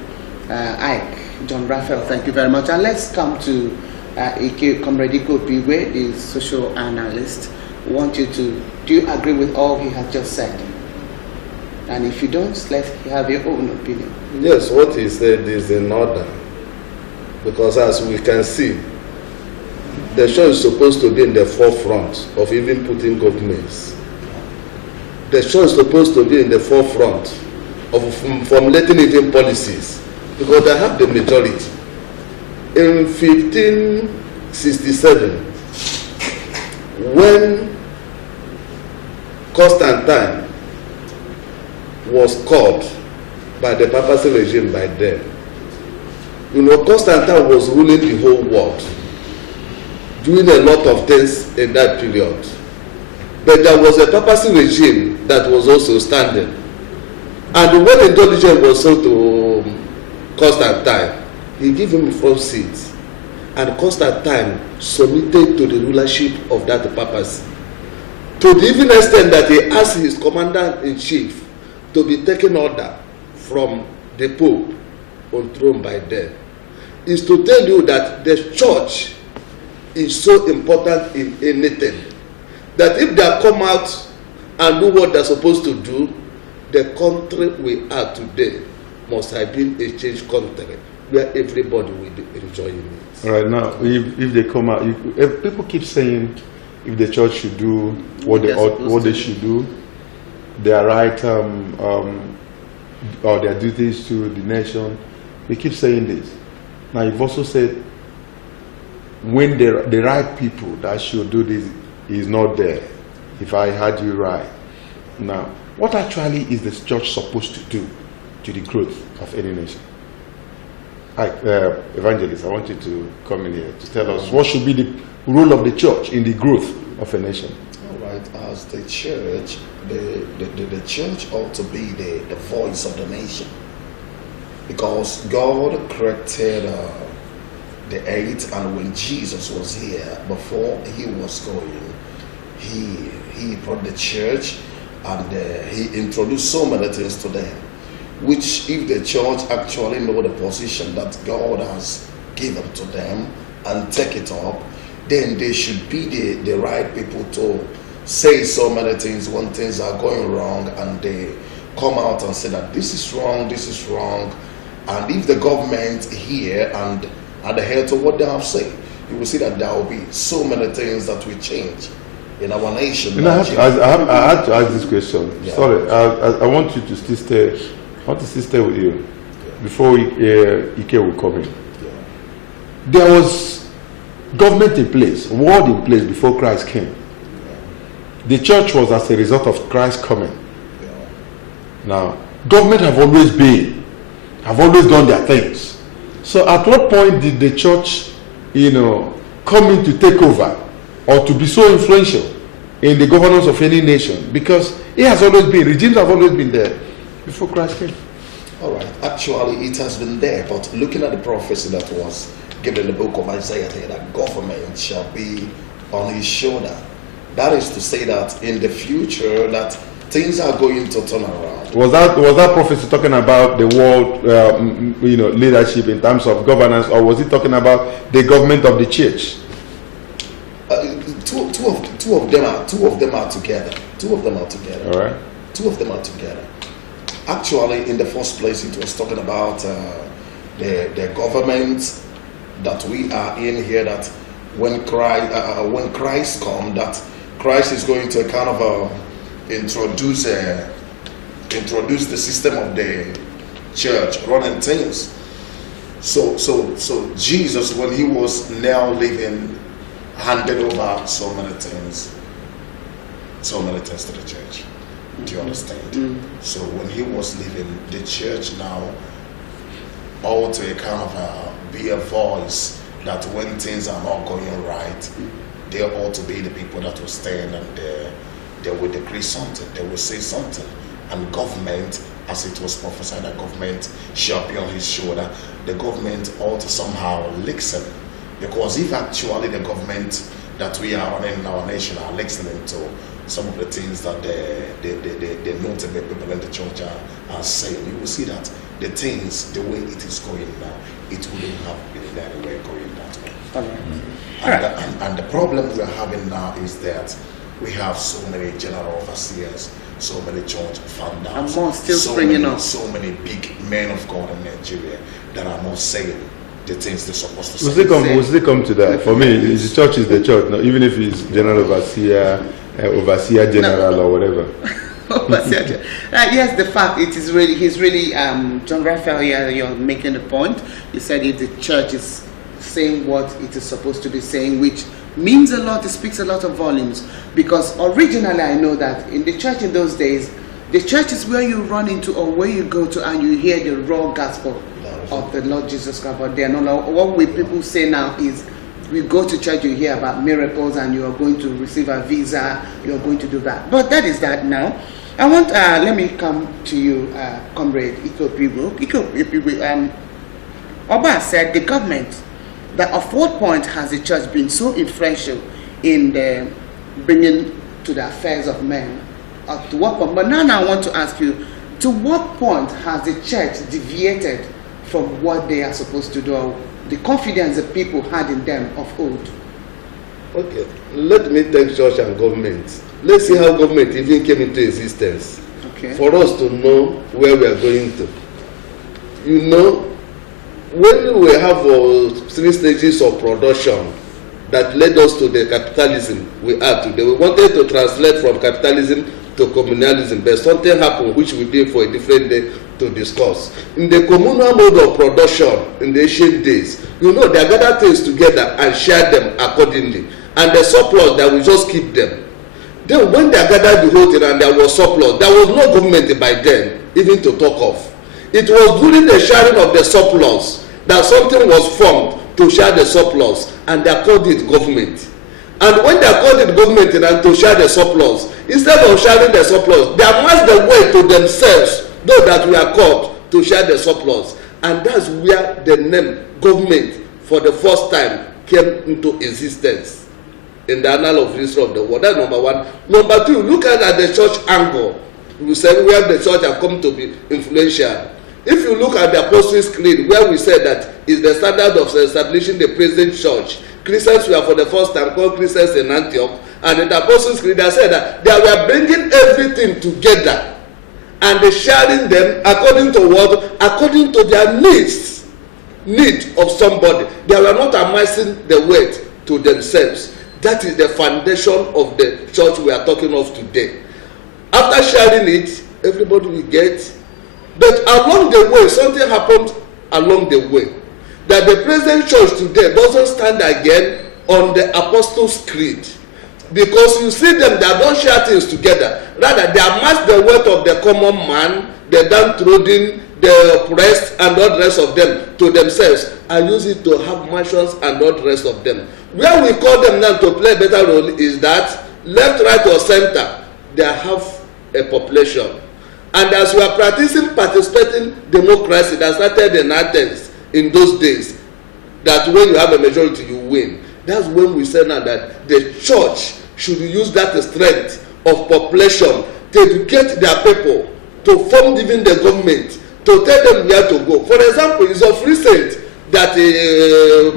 Ike John Raphael, thank you very much. And let's come to Ike Comradico Piwe, the social analyst. Do you agree with all he has just said? And if you don't, let's have your own opinion. Yes, what he said is in order. Because as we can see, the church is supposed to be in the forefront of even putting governments. The church is supposed to be in the forefront of formulating even policies, because they have the majority. In 1567, when Constantine was called by the papacy regime by then, Constantine was ruling the whole world, doing a lot of things in that period. But there was a papacy regime that was also standing. And when indulgence was sold to Constantine, he gave him a front seat. And Constantine submitted to the rulership of that papacy, to the even extent that he asked his commander-in-chief to be taken order from the Pope on throne by then. Is to tell you that the church is so important in anything, that if they come out and do what they're supposed to do, the country we are today must have been a changed country where everybody will be enjoying it. All right, now, if they come out, if people keep saying if the church should do what they should do, their right or their duties to the nation. We keep saying this. Now, you've also said when the right people that should do this is not there, if I heard you right. Now, what actually is the church supposed to do to the growth of any nation? Evangelist, I want you to come in here to tell us what should be the role of the church in the growth of a nation. All right, as the church, the church ought to be the voice of the nation, because God created the earth, and when Jesus was here, before he was going, he brought the church, and he introduced so many things to them, which if the church actually know the position that God has given to them and take it up, then they should be the right people to say so many things when things are going wrong, and they come out and say that this is wrong. And if the government hear and adhere to what they have said, you will see that there will be so many things that will change in our nation. I had to ask this question. Yeah. Sorry, I want you to still stay. I want to still stay with you before Ike will come in. Yeah. There was government in place, word in place before Christ came. Yeah. The church was as a result of Christ coming. Yeah. Now, government have always done their things. So at what point did the church, come in to take over or to be so influential in the governance of any nation? Because regimes have always been there before Christ came. All right, actually it has been there, but looking at the prophecy that was given in the book of Isaiah, that government shall be on his shoulder. That is to say that in the future that things are going to turn around. Was that prophecy talking about the world, leadership in terms of governance, or was it talking about the government of the church? Two of them are together. All right. Two of them are together. Actually, in the first place, it was talking about the government that we are in here. That when Christ comes, that Christ is going to kind of introduce the system of the church running things. So Jesus, when he was now living, handed over so many things. so many things to the church. Do you understand? So when he was leaving the church now, ought to kind of be a voice that when things are not going right, they ought to be the people that will stand and they will decree something, they will say something. And government, as it was prophesied, that government shall be on his shoulder, the government ought to somehow listen. Because if actually the government that we are running in our nation are listening to some of the things that the notable people in the church are saying, you will see that the things, the way it is going now, it wouldn't have been anywhere going that way. All right. And the problem we are having now is that we have so many general overseers, so many church founders, and more still springing up. So many big men of God in Nigeria that are not saying the things they're supposed to say. We'll still come to that. For me, the church is the church. No, even if it's general overseer, overseer general, or whatever. Yes, the fact it is really, he's really, John Raphael, you're making the point. You said if the church is saying what it is supposed to be saying, which means a lot, it speaks a lot of volumes. Because originally I know that in the church in those days, the church is where you run into or where you go to and you hear the raw gospel of the Lord Jesus Christ. But they're not, what we people say now is, we go to church, you hear about miracles and you are going to receive a visa, you are going to do that. But that is that now. I want, let me come to you, Comrade Ikopibu. Oba said the government, that at what point has the church been so influential in the bringing to the affairs of men? To what point? But now I want to ask you, to what point has the church deviated from what they are supposed to do, or the confidence that people had in them of old? Okay, let me take church and government. Let's see how government even came into existence. Okay. For us to know where we are going to. You know, when we have 3 stages of production that led us to the capitalism we are today, we wanted to translate from capitalism to communalism, but something happened which we did for a different day to discuss. In the communal mode of production in the ancient days, you know, they gather things together and share them accordingly, and the surplus that we just keep them. Then when they gathered the whole thing and there was surplus, there was no government by then even to talk of. It was during the sharing of the surplus that something was formed to share the surplus, and they called it government. And when they called it government and to share the surplus, instead of sharing the surplus, they amassed the way to themselves, though that we are called to share the surplus. And that's where the name government for the first time came into existence in the annal of history of the world. That's number one. Number two, look at the church angle. We say where the church have come to be influential. If you look at the Apostles' Creed, where we said that is the standard of establishing the present church, Christians were for the first time called Christians in Antioch, and in the Apostles' Creed they said that they were bringing everything together and they sharing them according to what? According to their need of somebody. They were not amassing the weight to themselves. That is the foundation of the church we are talking of today. After sharing it, everybody will get. But along the way, something happened along the way. That the present church today doesn't stand again on the Apostles' Creed. Because you see them, they don't share things together. Rather, they amass the weight of the common man, the downtrodden, the oppressed, and all the rest of them to themselves, and use it to have mansions and all the rest of them. Where we call them now to play a better role is that left, right, or center, they have a population. And as we are practicing participating democracy that started in Athens in those days, that when you have a majority, you win. That's when we say now that the church should use that strength of population to educate their people, to form even the government, to tell them where to go. For example, it's of recent that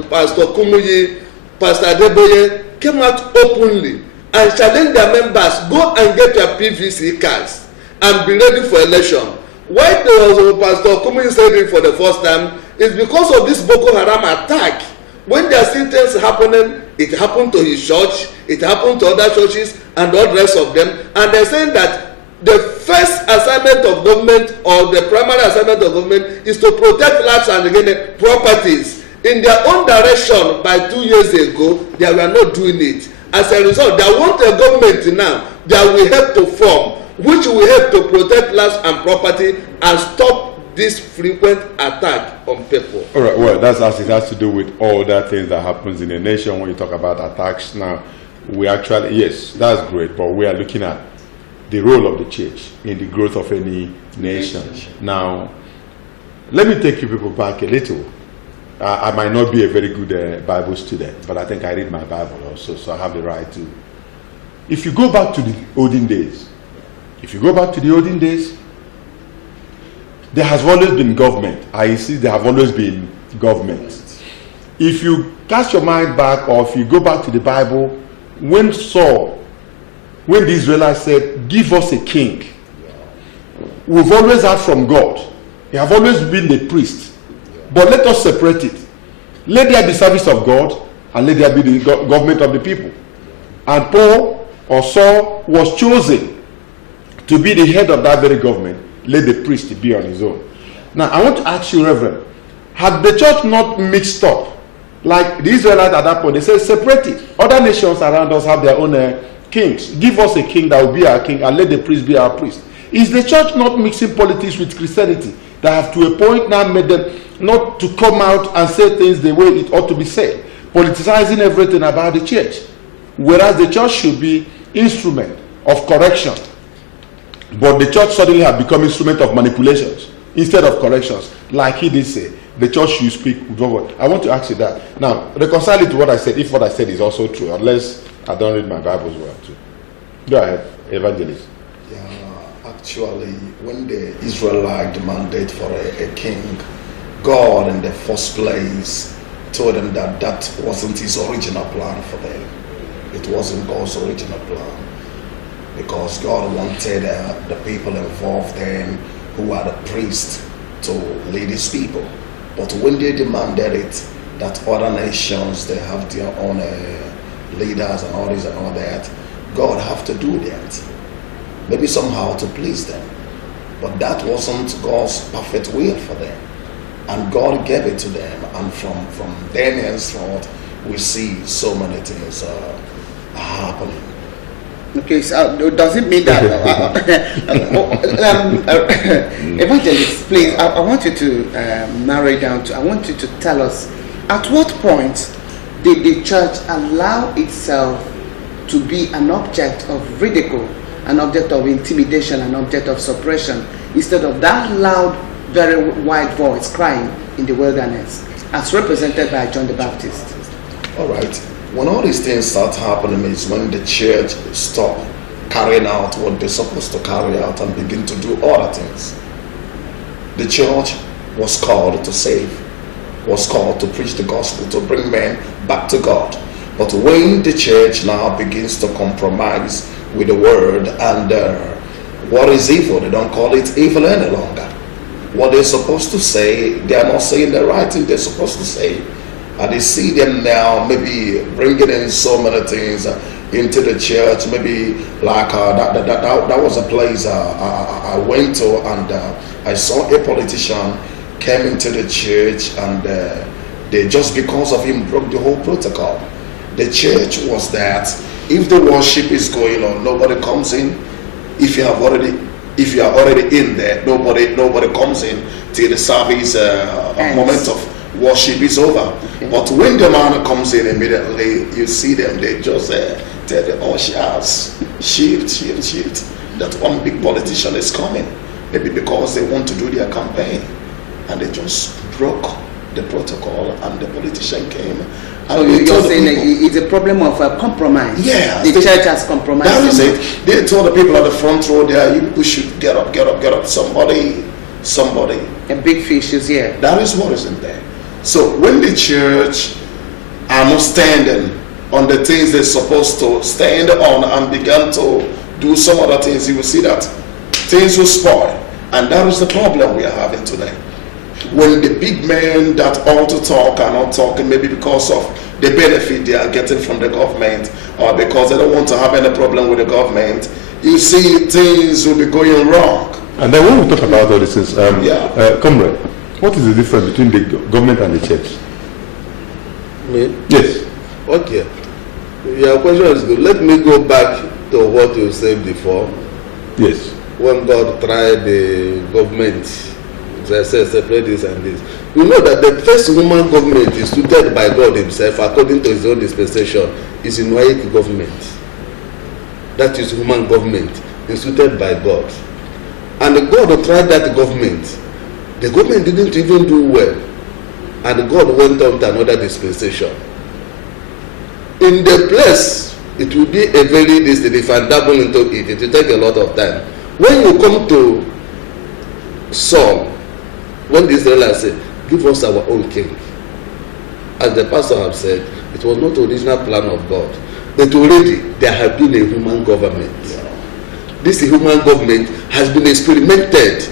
Pastor Kumuyi, Pastor Adeboye came out openly and challenged their members, go and get your PVC cards and be ready for election. Why there was Pastor Kumuyi said it for the first time is because of this Boko Haram attack. When there are still things happening, it happened to his church, it happened to other churches and all the rest of them, and they're saying that the first assignment of government or the primary assignment of government is to protect lives and again properties. In their own direction, by 2 years ago, they were not doing it. As a result, they want a government now that we help to form, which will help to protect lives and property and stop this frequent attack on people. All right, well, that's as it has to do with all that things that happens in a nation. When you talk about attacks now, we actually, yes, that's great, but we are looking at the role of the church in the growth of any nation. Now, let me take you people back a little. I might not be a very good Bible student, but I think I read my Bible also, so I have the right to. If you go back to the olden days, there has always been government. I insist there have always been government. If you cast your mind back, or if you go back to the Bible, when the Israelites said, give us a king, we've always heard from God. He have always been the priest. But let us separate it. Let there be service of God, and let there be the government of the people. And Paul or Saul was chosen to be the head of that very government. Let the priest be on his own. Now, I want to ask you, Reverend, had the church not mixed up? Like the Israelites at that point, they said, separate it. Other nations around us have their own kings. Give us a king that will be our king, and let the priest be our priest. Is the church not mixing politics with Christianity that have to a point now made them not to come out and say things the way it ought to be said, politicizing everything about the church, whereas the church should be instrument of correction, but the church suddenly have become instrument of manipulations instead of corrections, like he did say. The church should speak with God. I want to ask you that. Now, reconcile it to what I said, if what I said is also true, unless I don't read my Bibles well too. Go ahead, evangelist. Yeah, actually, when the Israelite demanded for a king, God in the first place told them that that wasn't his original plan for them. It wasn't God's original plan. Because God wanted the people involved then, who are the priests, to lead his people. But when they demanded it, that other nations, they have their own leaders and all this and all that, God have to do that. Maybe somehow to please them. But that wasn't God's perfect will for them. And God gave it to them. And from then henceforth, we see so many things happening. Okay, so does it mean that evangelist, please, I want you to narrow it down to, I want you to tell us, at what point did the church allow itself to be an object of ridicule, an object of intimidation, an object of suppression, instead of that loud, very wide voice crying in the wilderness, as represented by John the Baptist? All right. When all these things start happening is when the church stop carrying out what they're supposed to carry out and begin to do other things. The church was called to save, was called to preach the gospel, to bring men back to God. But when the church now begins to compromise with the word and what is evil, they don't call it evil any longer. What they're supposed to say, they're not saying the right thing they're supposed to say. And they see them now maybe bringing in so many things into the church. Maybe like that was a place I went to, and I saw a politician came into the church, and they just because of him broke the whole protocol. The church was that if the worship is going on, nobody comes in. If you are already in there, nobody comes in till the service moment of worship is over. But when the man comes in immediately, you see them, they just tell the ushers, shift, that one big politician is coming. Maybe because they want to do their campaign. And they just broke the protocol, and the politician came. So you're saying it's a problem of compromise? Yeah. The church has compromised. That is it. They told the people at the front row there, you people should get up. Somebody. A big fish is here. That is what is in there. So when the church are not standing on the things they're supposed to stand on and begin to do some other things, you will see that things will spoil. And that is the problem we are having today. When the big men that ought to talk are not talking, maybe because of the benefit they are getting from the government, or because they don't want to have any problem with the government, you see things will be going wrong. And then when we talk about all these things, comrade, what is the difference between the government and the church? Me? Yes. Okay. Your question is good. Let me go back to what you said before. Yes. When God tried the government, they said separate this and this. You know that the first human government instituted by God himself, according to his own dispensation, is in Noahic government. That is human government, instituted by God. And God tried that government. The government didn't even do well. And God went on to another dispensation. In the place, it will be a very distant. If I dabble into it, it will take a lot of time. When you come to Saul, when the Israelites said, give us our own king, as the pastor have said, it was not the original plan of God. But already there have been a human government. This human government has been experimented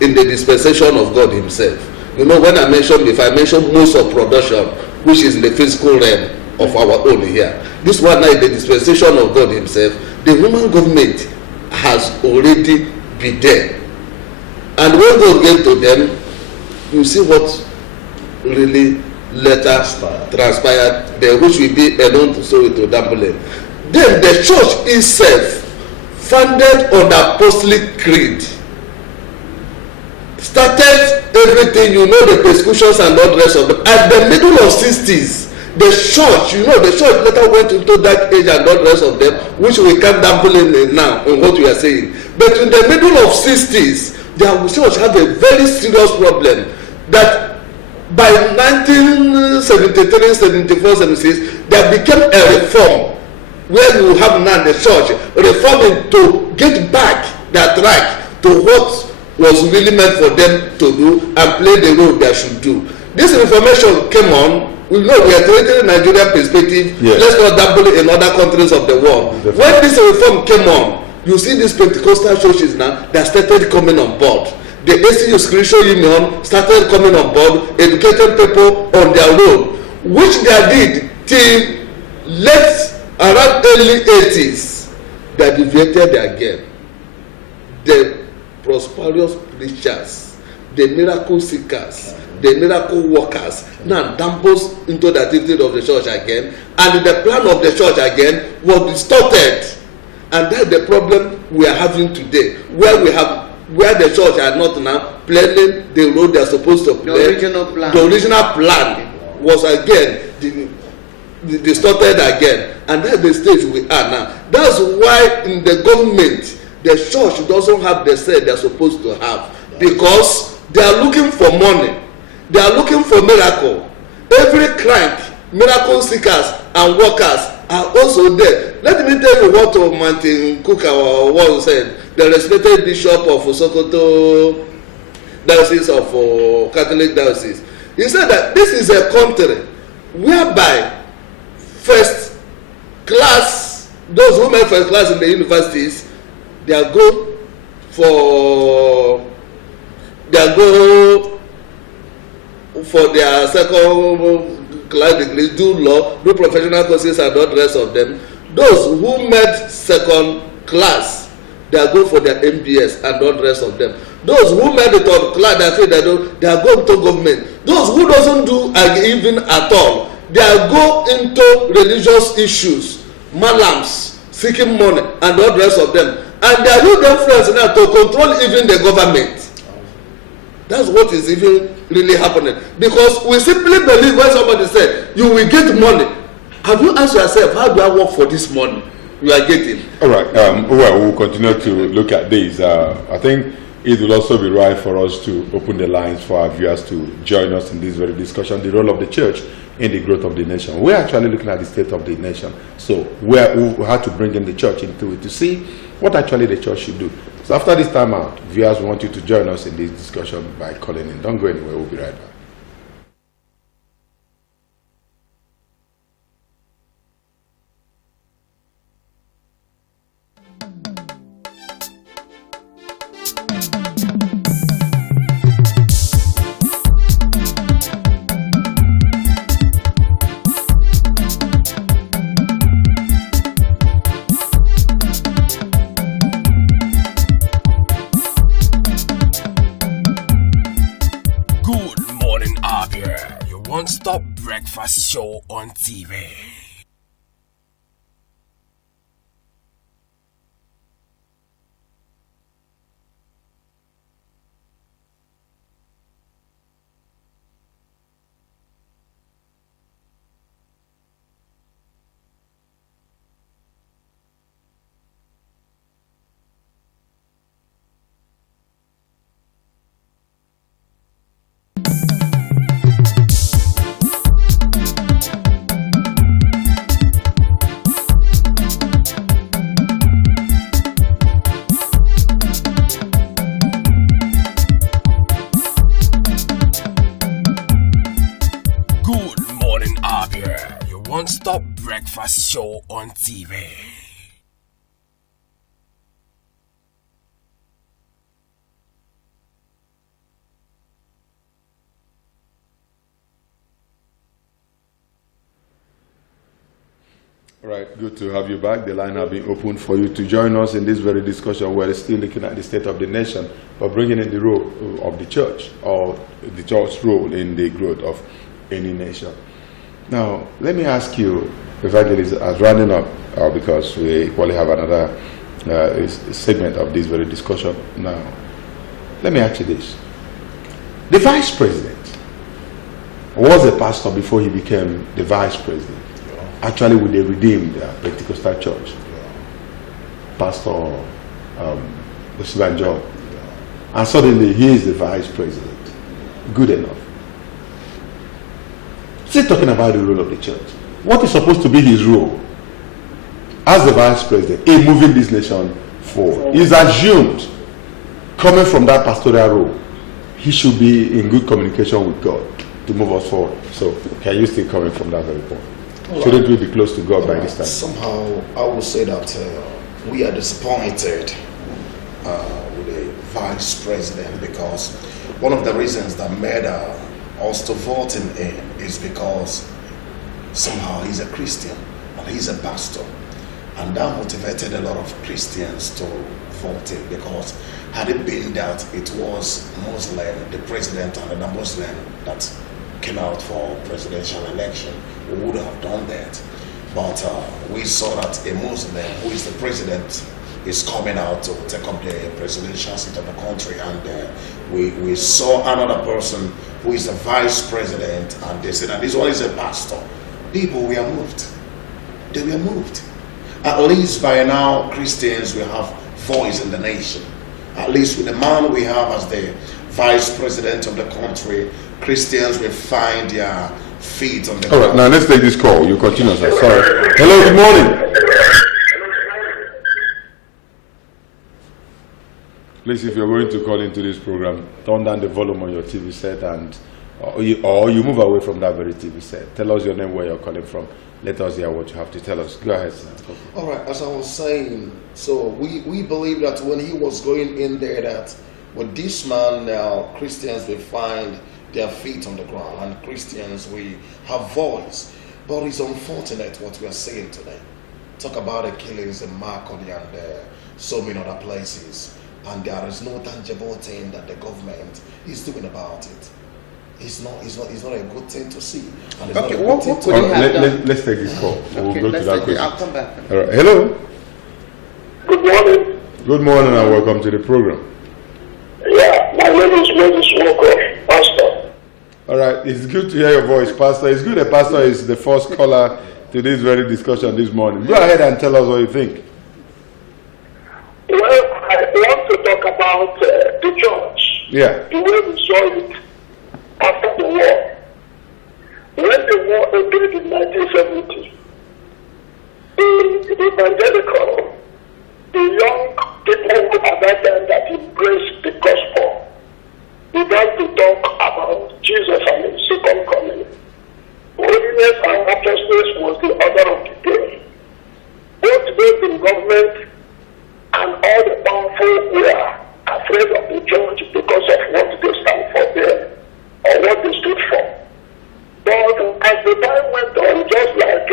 in the dispensation of God himself. You know, when I mentioned, if I mentioned most of production, which is in the physical realm of our own here, this one now is the dispensation of God himself. The human government has already been there. And when God gave to them, you see what really later transpired there, which will be a non-story to Dumbledore. Then the church itself, founded on the apostolic creed, started everything, you know, the persecutions and all the rest of them. At the middle of 60s, the church, you know, the church later went into that age and all the rest of them, which we can't dabble in now in what we are saying. But in the middle of 60s, the church had a very serious problem that by 1973, 74, 76, there became a reform where you have now the church reforming to get back their track to what was really meant for them to do and play the role they should do. This reformation came on. We know we are creating a Nigerian perspective. Yes. Let's not dabble in other countries of the world. Definitely. When this reform came on, you see these Pentecostal churches now that started coming on board. The ACU Spiritual Union started coming on board, educating people on their road, which they did till late around early 80s. They deviated again. The prosperous preachers, the miracle seekers, the miracle workers now dumbles into the activity of the church again, and the plan of the church again was distorted. And that's the problem we are having today, where the church are not now playing the role they are supposed to play. The original plan was again distorted again, and that's the stage we are now. That's why in the government the church doesn't have the say they're supposed to have, because they are looking for money, they are looking for miracle. Every crank, miracle seekers and workers are also there. Let me tell you what Martin Cook once said, the respected bishop of Sokoto diocese of Catholic diocese. He said that this is a country whereby first class, those who make first class in the universities, they are go for their second class degree, do law, do professional courses and all the rest of them. Those who made second class, they are going for their MBS and all the rest of them. Those who made the third class, they are going to government. Those who doesn't do even at all, they are going into religious issues, malams, seeking money and all the rest of them. And they are using influence now to control even the government. That's what is even really happening. Because we simply believe when somebody says, you will get money. Have you asked yourself, how do I work for this money you are getting? All right. Well, we'll continue to look at this. I think it will also be right for us to open the lines for our viewers to join us in this very discussion, the role of the church in the growth of the nation. We're actually looking at the state of the nation. So we had to bring in the church into it to see what actually the church should do. So after this time out, viewers want you to join us in this discussion by calling in. Don't go anywhere. We'll be right back. Stop breakfast show on TV. one-stop breakfast show on TV. All right, good to have you back. The line has been opened for you to join us in this very discussion. We're still looking at the state of the nation, but bringing in the role of the church, or the church's role in the growth of any nation. Now, let me ask you, Evangelist, as rounding up, because we probably have another segment of this very discussion now. Let me ask you this. The vice president was a pastor before he became the vice president. Actually, with the Redeemed Pentecostal Church, Pastor Osibanjo, and suddenly he is the vice president. Good enough. Still talking about the role of the church. What is supposed to be his role as the vice president in moving this nation forward? Is assumed, coming from that pastoral role, he should be in good communication with God to move us forward. So, can you still comment from that very point? Shouldn't we be close to God by this time? Somehow, I would say that we are disappointed with the vice president, because one of the reasons that made us to vote in him is because somehow he's a Christian and he's a pastor, and that motivated a lot of Christians to vote him, because had it been that it was Muslim, the president and the Muslim that came out for presidential election, we would have done that. But we saw that a Muslim who is the president is coming out to take up the presidential seat of the country, and we saw another person who is the vice president, and they said that this one is a pastor. People were moved. They were moved. At least by now, Christians will have voice in the nation. At least with the man we have as the vice president of the country, Christians will find their feet on the ground. All right, now let's take this call. You continue, sir. Sorry. Hello, good morning. Please, if you're going to call into this program, turn down the volume on your TV set, and or you move away from that very TV set. Tell us your name, where you're calling from. Let us hear what you have to tell us. Go ahead, sir. All right, as I was saying, so we believe that when he was going in there, that with this man now, Christians will find their feet on the ground, and Christians will have voice. But it's unfortunate what we are seeing today. Talk about the killings in Makodi and so many other places, and there is no tangible thing that the government is doing about it. It's not a good thing to see. And okay, what could he have done? Let's take this call. We'll go to that question. I'll come back. All right. Hello. Good morning. Good morning, and welcome to the program. Yeah, my name is Moses Walker, pastor. All right, it's good to hear your voice, Pastor. It's good that Pastor is the first caller to this very discussion this morning. Go ahead and tell us what you think. Well, I want to talk about the church. Yeah. The way we saw it after the war. When the war ended in 1970, the evangelical, the young people at that time that embraced the gospel, began to talk about Jesus and his second coming. Holiness and righteousness was the order of the day. Both those in government and all the powerful were afraid of the church because of what they stand for there, or what they stood for. But as the time went on, just like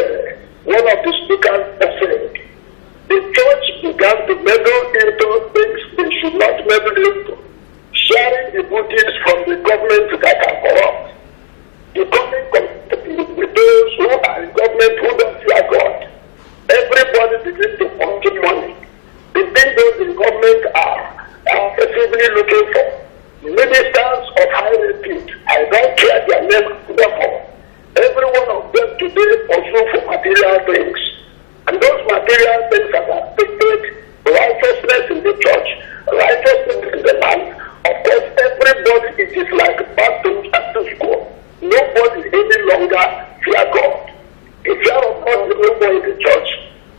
one of the speakers said, the church began to meddle into things they should not meddle into, sharing the booties from the government that are corrupt, becoming competitive with those who are in government who don't fear God. Everybody begins to punch money. The things those in government are effectively looking for. Ministers of high repute, I don't care their name, therefore, every one of them today also for material things. And those material things have affected righteousness in the church, righteousness in the land. Of course, everybody, it is like back to school. Nobody any longer fear God. The fear of God is no more in the church.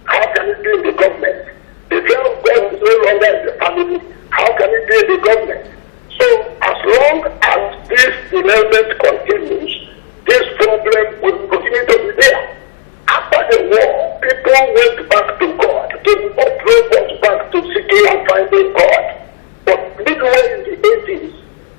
How can it be in the government? The fear of God is no longer in the family. How can it be in the government? So, as long as this development continues, this problem will continue to be there. people went back to God. They drove us back to seeking and finding God. But midway in the 80s,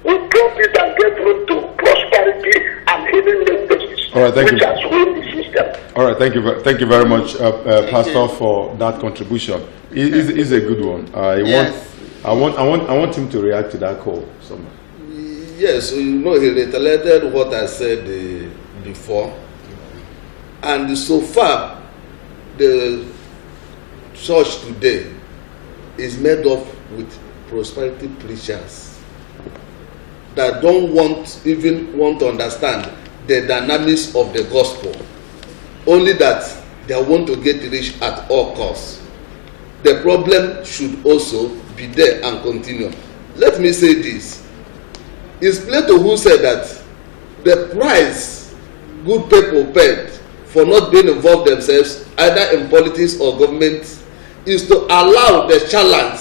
we drop it and get room to prosperity and hidden messages, All right, thank which you. has ruined the system. All right, thank you very much, Pastor, for that contribution. It's a good one. I want him to react to that call. Yes, you know, he reiterated what I said before, and so far, the church today is made up with prosperity preachers that don't even want to understand the dynamics of the gospel, only that they want to get rich at all costs. The problem should also be there and continue. Let me say this. It's Plato who said that the price good people paid for not being involved themselves either in politics or government is to allow the challenge,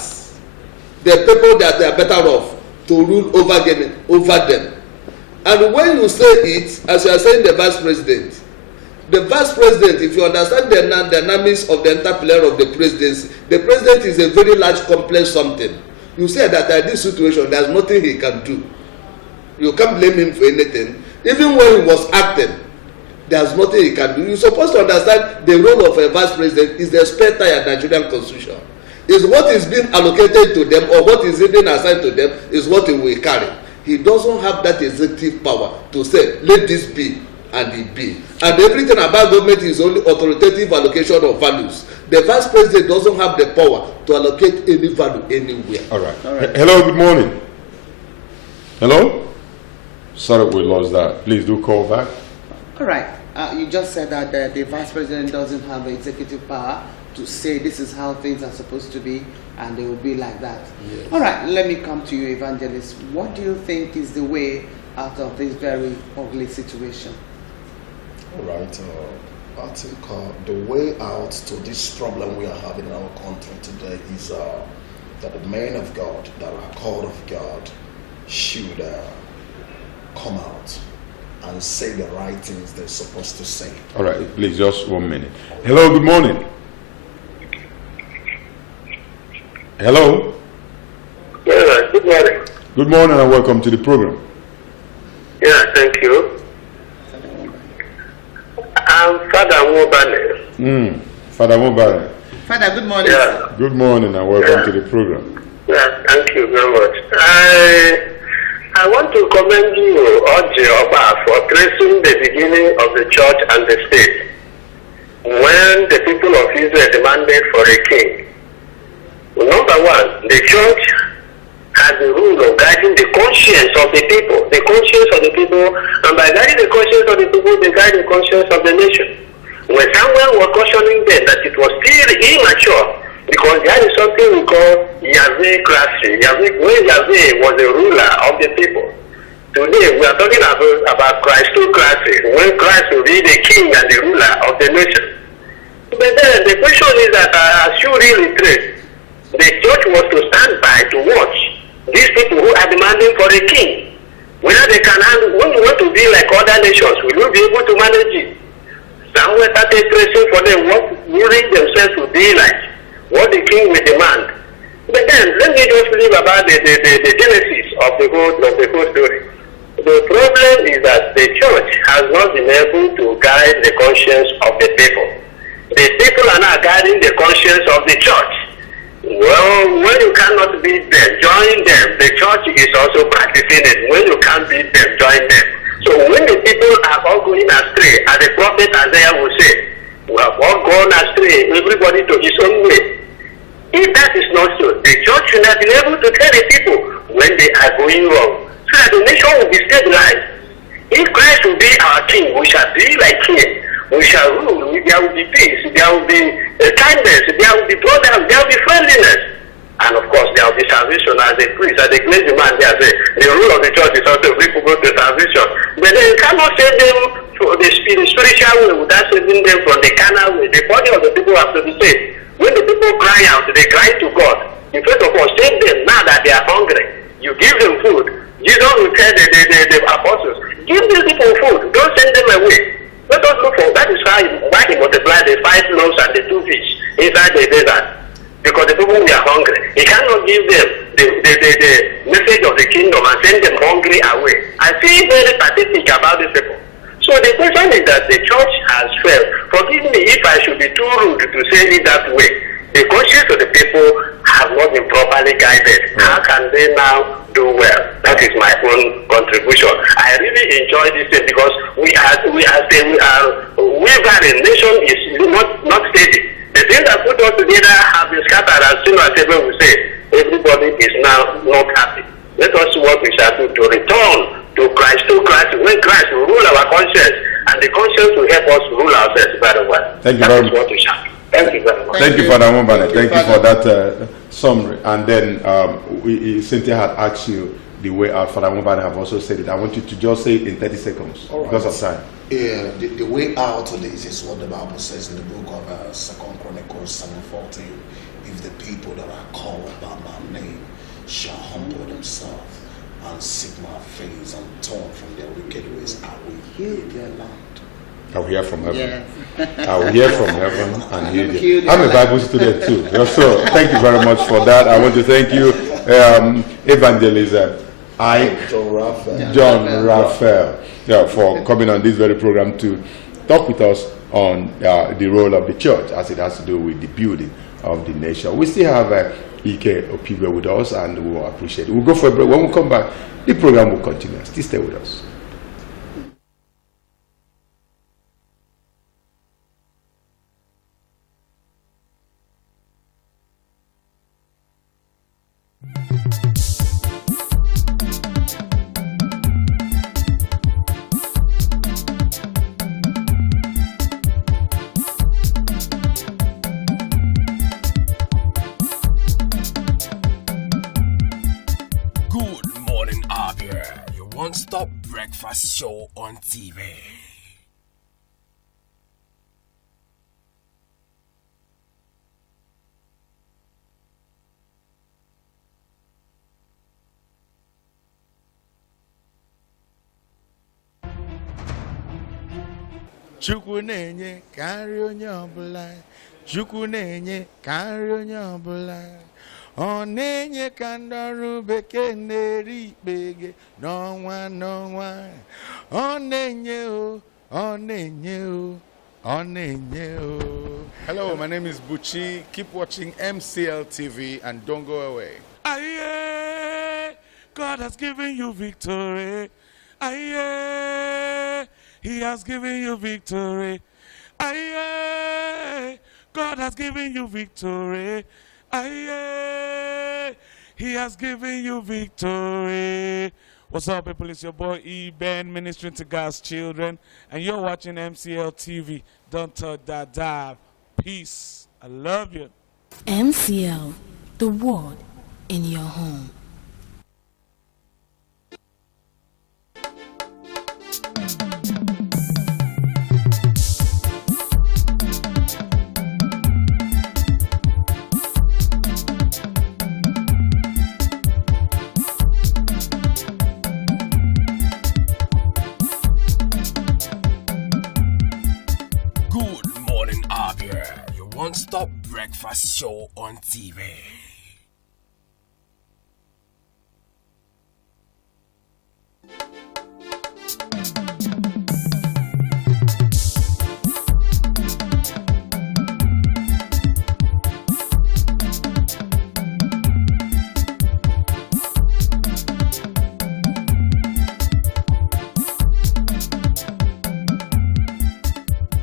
the people that they are better off, to rule over them. And when you say it, as you are saying the vice president, if you understand the dynamics of the entire player of the presidency, the president is a very large complex something. You say that in this situation there's nothing he can do. You can't blame him for anything. Even when he was acting, there's nothing he can do. You're supposed to understand the role of a vice president is the spare tire Nigerian constitution. Is what is being allocated to them or what is being assigned to them is what he will carry. He doesn't have that executive power to say, let this be, and it be. And everything about government is only authoritative allocation of values. The vice president doesn't have the power to allocate any value anywhere. All right. Hello, good morning. Hello? Sorry, we lost that. Please do call back. All right. You just said that the vice president doesn't have the executive power to say this is how things are supposed to be and they will be like that. Yes. All right, let me come to you, Evangelist. What do you think is the way out of this very ugly situation? All right. I think the way out to this problem we are having in our country today is that the men of God that are called of God should come out and say the right things they're supposed to say. All right, please, just 1 minute. Hello, good morning. Hello. Yeah, good morning. Good morning and welcome to the program. Yeah, thank you. I'm Father Mobane. Father Mobane. Father, good morning. Yeah. Good morning and welcome to the program. Yeah, thank you very much. I want to commend you, Oji Oba, for tracing the beginning of the church and the state. When the people of Israel demanded for a king, number one, the church has the rule of guiding the conscience of the people, and by guiding the conscience of the people, they guide the conscience of the nation. When Samuel was cautioning them that it was still immature, because there is something we call Yahwehcracy. When Yahweh was the ruler of the people. Today we are talking about Christocracy, when Christ will be the king and the ruler of the nation. But then the question is that as you really trace, the church was to stand by to watch these people who are demanding for a king. Whether they can handle, when you want to be like other nations, will you be able to manage it? Samuel started tracing for them what ruling themselves would be like, what the king will demand. But then let me just leave about the genesis of the whole story. The problem is that the church has not been able to guide the conscience of the people. The people are not guiding the conscience of the church. Well, when you cannot beat them, join them. The church is also practicing it. When you can't beat them, join them. So when the people are all going astray, as the prophet Isaiah will say, we have all gone astray, everybody to his own way. If that is not so, the church should have been able to tell the people when they are going wrong, so that the nation will be stabilized. If Christ will be our king, we shall be like him. We shall rule. There will be peace. There will be kindness. There will be brotherhood. There will be friendliness. And of course, there will be salvation. As a priest, as a clergyman, they say the rule of the church is also bring people to salvation. But they cannot save them from the spiritual way without saving them from the carnal way. The body of the people have to be saved. When the people cry out, they cry to God. You first of all save them now that they are hungry. You give them food. Jesus will tell the apostles, give these people food. Don't send them away. Let us look for that is why he multiplied the 5 loaves and the 2 inside the desert because the people were hungry. He cannot give them the message of the kingdom and send them hungry away. I feel very pathetic about these people. So the question is that the church has failed. Forgive me if I should be too rude to say it that way. The conscience of the people have not been properly guided. How can they now do well? That is my own contribution. I really enjoy this thing because we are a nation is not steady. The things that put us together have been scattered, as soon as everyone will say. Everybody is now not happy. Let us see what we shall do to return to Christ. When Christ will rule our conscience, and the conscience will help us rule ourselves very well. Thank you very much. What we shall do. Thank you very much. Thank you, Father Mubane. Thank you for that summary. And then Cynthia had asked you the way out. Father Mubane have also said it. I want you to just say it in 30 seconds because of time. Yeah, the way out of this is what the Bible says in the book of 2 Chronicles 7:14. If the people that are called by my name shall humble themselves and seek my face and turn from their wicked ways, I will heal their land. I will hear from heaven. Yes. I will hear from heaven and hear you. I'm a Bible student too. So thank you very much for that. I want to thank you, Evangelist John Raphael, for coming on this very program to talk with us on the role of the church as it has to do with the building of the nation. We still have Ike Opibwe with us, and we will appreciate it. We'll go for a break. When we come back, the program will continue. Still stay with us. Good morning, Abia, your one-stop breakfast show on TV. Chukwu na-enye ka nri onye ọbụla. Chukwu na-enye ka nri onye ọbụla. Ọ na-enye ka ndị ọrụ bekee na-eri ikpege n'ọnwa n'ọnwa. Ọ na-enye o, ọ na-enye o, ọ na-enye o. Hello, my name is Buchi. Keep watching MCL TV and don't go away. Aye, God has given you victory. Aye, He has given you victory. Aye, God has given you victory. Aye, He has given you victory. What's up, people? It's your boy E-Ben, ministering to God's children, and you're watching MCL TV. Don't touch that dive. Peace. I love you. MCL, the word in your home. One-stop breakfast show on TV.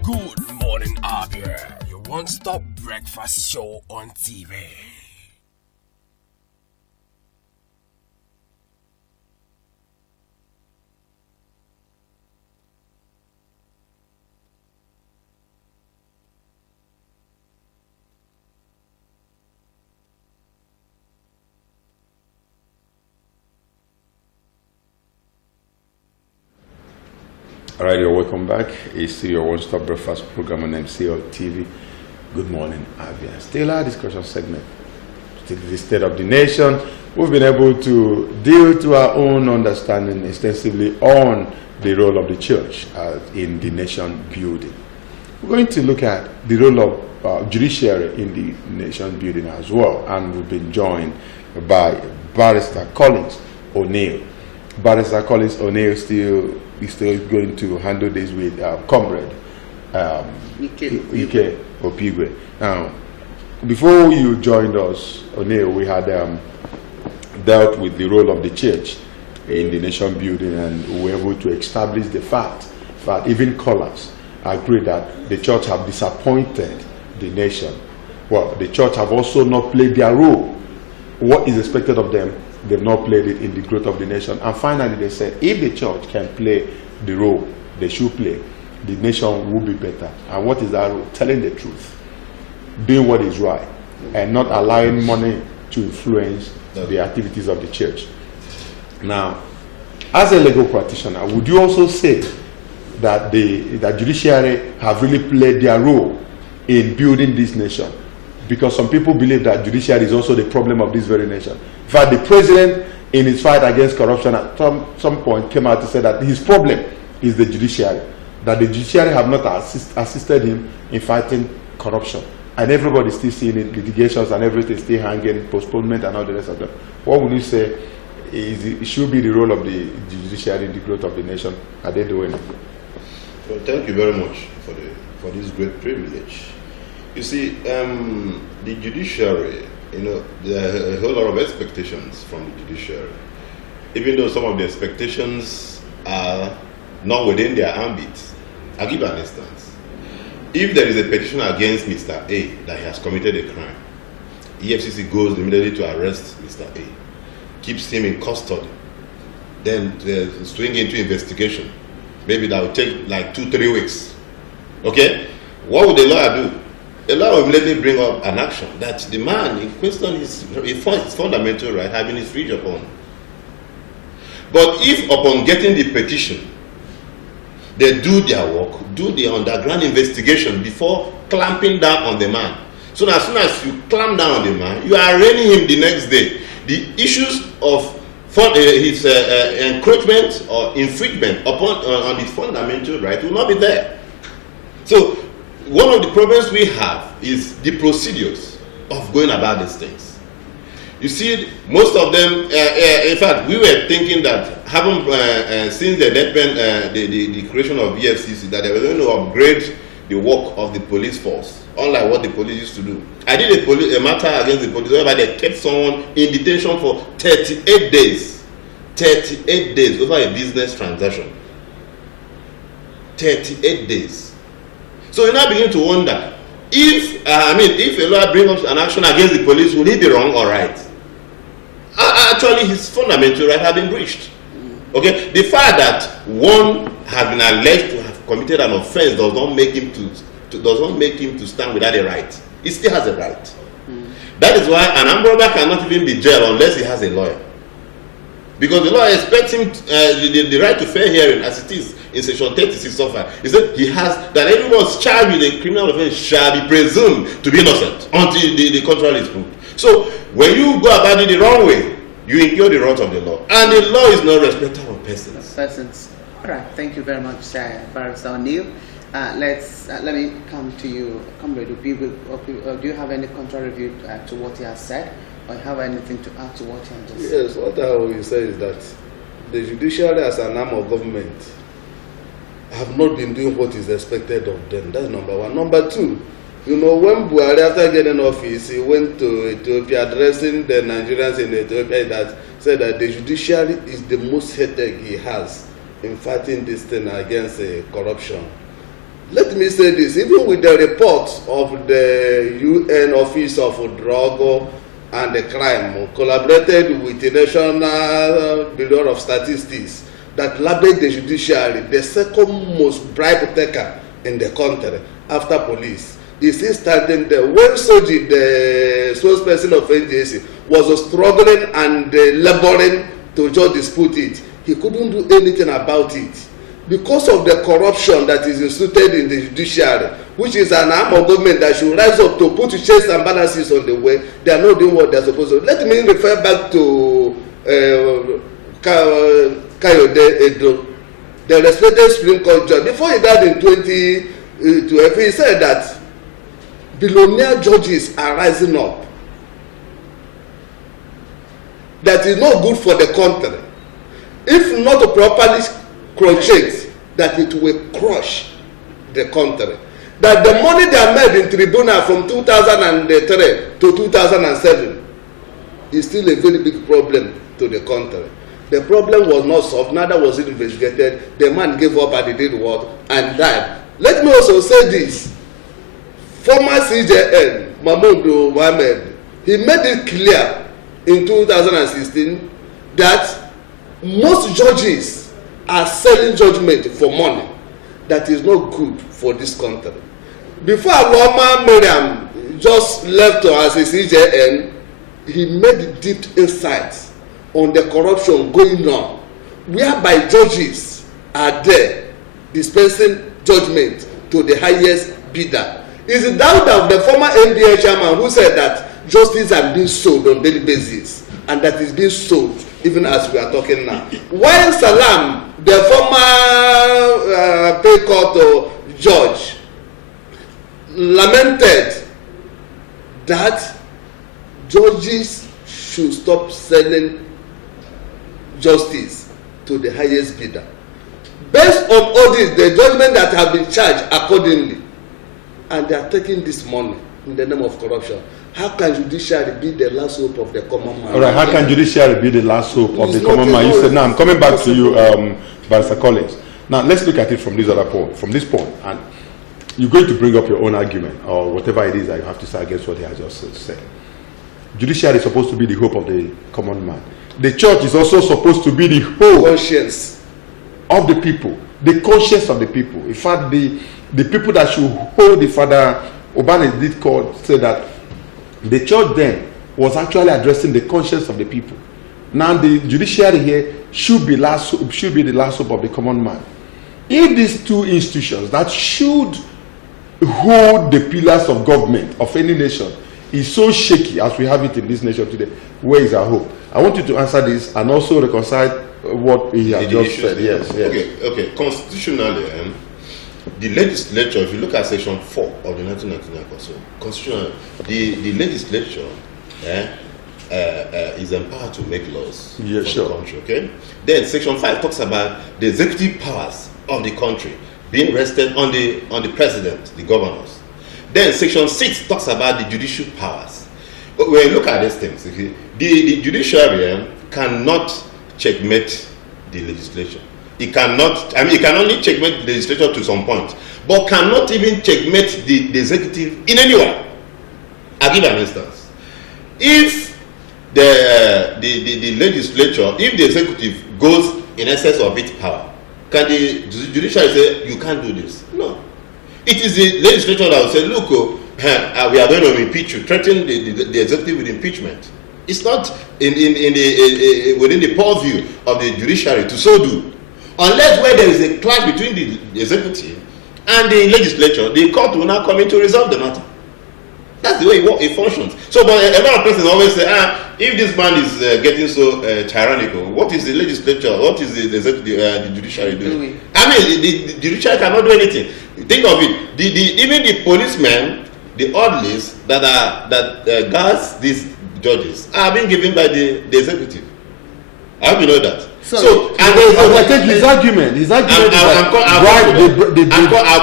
Good morning, Abia. One-stop breakfast show on TV. All right, you're welcome back. It's your one-stop breakfast program on MCL TV. Good morning, Abia. Still our discussion segment. Still the state of the nation. We've been able to deal to our own understanding extensively on the role of the church in the nation building. we're going to look at the role of judiciary in the nation building as well. And we've been joined by Barrister Collins O'Neill. Barrister Collins O'Neill is still going to handle this with comrade Ike Opigwe. Now, before you joined us, O'Neill, we had dealt with the role of the church in the nation building, and we were able to establish the fact that even callers agree that the church have disappointed the nation. Well, the church have also not played their role. What is expected of them, they've not played it in the growth of the nation. And finally, they said if the church can play the role they should play, the nation will be better. And what is that role? Telling the truth, doing what is right, and not allowing money to influence the activities of the church. Now, as a legal practitioner, would you also say that the judiciary have really played their role in building this nation? Because some people believe that judiciary is also the problem of this very nation. In fact, the president, in his fight against corruption, at some point came out to say that his problem is the judiciary, that the judiciary have not assisted him in fighting corruption. And everybody still seeing it, litigations and everything still hanging, postponement and all the rest of them. What would you say it should be the role of the judiciary in the growth of the nation? Are they doing it? Well, thank you very much for this great privilege. You see, the judiciary, there are a whole lot of expectations from the judiciary. Even though some of the expectations are not within their ambit. I'll give an instance. If there is a petition against Mr. A that he has committed a crime, EFCC goes immediately to arrest Mr. A, keeps him in custody, then swing into investigation. Maybe that will take like 2-3 weeks. Okay? What would the lawyer do? The lawyer will immediately bring up an action that the man in question is fundamental right having his freedom upon. But if upon getting the petition, they do their work, do the underground investigation before clamping down on the man. So as soon as you clamp down on the man, you are arraigning him the next day. The issues of his encroachment or infringement on his fundamental right will not be there. So one of the problems we have is the procedures of going about these things. You see, most of them, in fact, we were thinking that since the death pen, the creation of EFCC, that they were going to upgrade the work of the police force, unlike what the police used to do. I did a matter against the police whereby they kept someone in detention for 38 days. 38 days over a business transaction. 38 days. So you now begin to wonder, if a lawyer brings up an action against the police, will he be wrong or right? Actually, his fundamental right has been breached. Okay, the fact that one has been alleged to have committed an offense does not make him to stand without a right. He still has a right. That is why an armed robber cannot even be jailed unless he has a lawyer, because the law expects him the right to fair hearing, as it is in section 36 of it. He said he has that anyone charged with a criminal offense shall be presumed to be innocent until the contrary is proved. So when you go about it the wrong way, you incur the wrath of the law, and the law is no respecter of persons. All right, thank you very much, Barrister O'Neill. Let me come to you, Comrade Opigwe. Do you have any contrary view to what he has said, or have anything to add to what he has just said? Yes, what I will say is that the judiciary as an arm of government have not been doing what is expected of them. That's number one. Number two, when Buhari, after getting office, he went to Ethiopia addressing the Nigerians in Ethiopia, that said that the judiciary is the most headache he has in fighting this thing against corruption. Let me say this, even with the report of the UN Office of Drug and the Crime, collaborated with the National Bureau of Statistics, that labeled the judiciary the second most bribe taker in the country after police. Is still standing there. When Soji, the spokesperson of NJC, was struggling and laboring to just dispute it, he couldn't do anything about it because of the corruption that is instituted in the judiciary, which is an arm of government that should rise up to put checks and balances on the way. They are not doing what they are supposed to. Let me refer back to Kayode Edo, the respected Supreme Court judge. Before he died in he said that billionaire judges are rising up. That is not good for the country. If not properly crocheted, that it will crush the country. That the money they made in tribunal from 2003 to 2007 is still a very big problem to the country. The problem was not solved, neither was it investigated. The man gave up and he did what? And died. Let me also say this. Former CJN, Mahmoud Mohammed, he made it clear in 2016 that most judges are selling judgment for money. That is not good for this country. Before Aloma Miriam just left as a CJN, he made deep insights on the corruption going on, whereby judges are there dispensing judgment to the highest bidder. Is it doubt of the former NBA chairman who said that justice are being sold on daily basis, and that is being sold even as we are talking now? While Salam, the former Pay Court judge, lamented that judges should stop selling justice to the highest bidder. Based on all this, the judgment that have been charged accordingly, and they are taking this money in the name of corruption. How can judiciary be the last hope of the common man? All right, how can judiciary be the last hope of the common man? You said, now I'm coming back to you, Barrister Collins. Now let's look at it from this other point, and you're going to bring up your own argument or whatever it is that you have to say against what he has just said. Judiciary is supposed to be the hope of the common man. The church is also supposed to be the hope conscience of the people, the conscience of the people. In fact, the people that should hold the Father Obama did call say that the church then was actually addressing the conscience of the people. Now the judiciary here should be the last hope of the common man. If these two institutions that should hold the pillars of government of any nation is so shaky as we have it in this nation today, where is our hope? I want you to answer this and also reconcile what he has just said. Yes. Okay. Constitutionally, the legislature, if you look at section 4 of the 1999 Constitution, the legislature is empowered to make laws for the country. Okay. Then section 5 talks about the executive powers of the country being rested on the president, the governors. Then section 6 talks about the judicial powers. But when you look at these things, okay, the judiciary cannot checkmate the legislature. It cannot, it can only checkmate the legislature to some point, but cannot even checkmate the executive in any way. I'll give an instance. If the legislature, if the executive goes in excess of its power, can the judiciary say, you can't do this? No. It is the legislature that will say, look, we are going to impeach you, threaten the executive with impeachment. It's not within the purview of the judiciary to so do. Unless where there is a clash between the executive and the legislature, the court will now come in to resolve the matter. That's the way it functions. So, but a lot of persons always say, if this man is getting so tyrannical, what is the legislature, what is the judiciary doing? The judiciary cannot do anything. Think of it. Even the policemen, the orderlies that guards these judges are being given by the executive. I hope you know that. I take his argument. I'll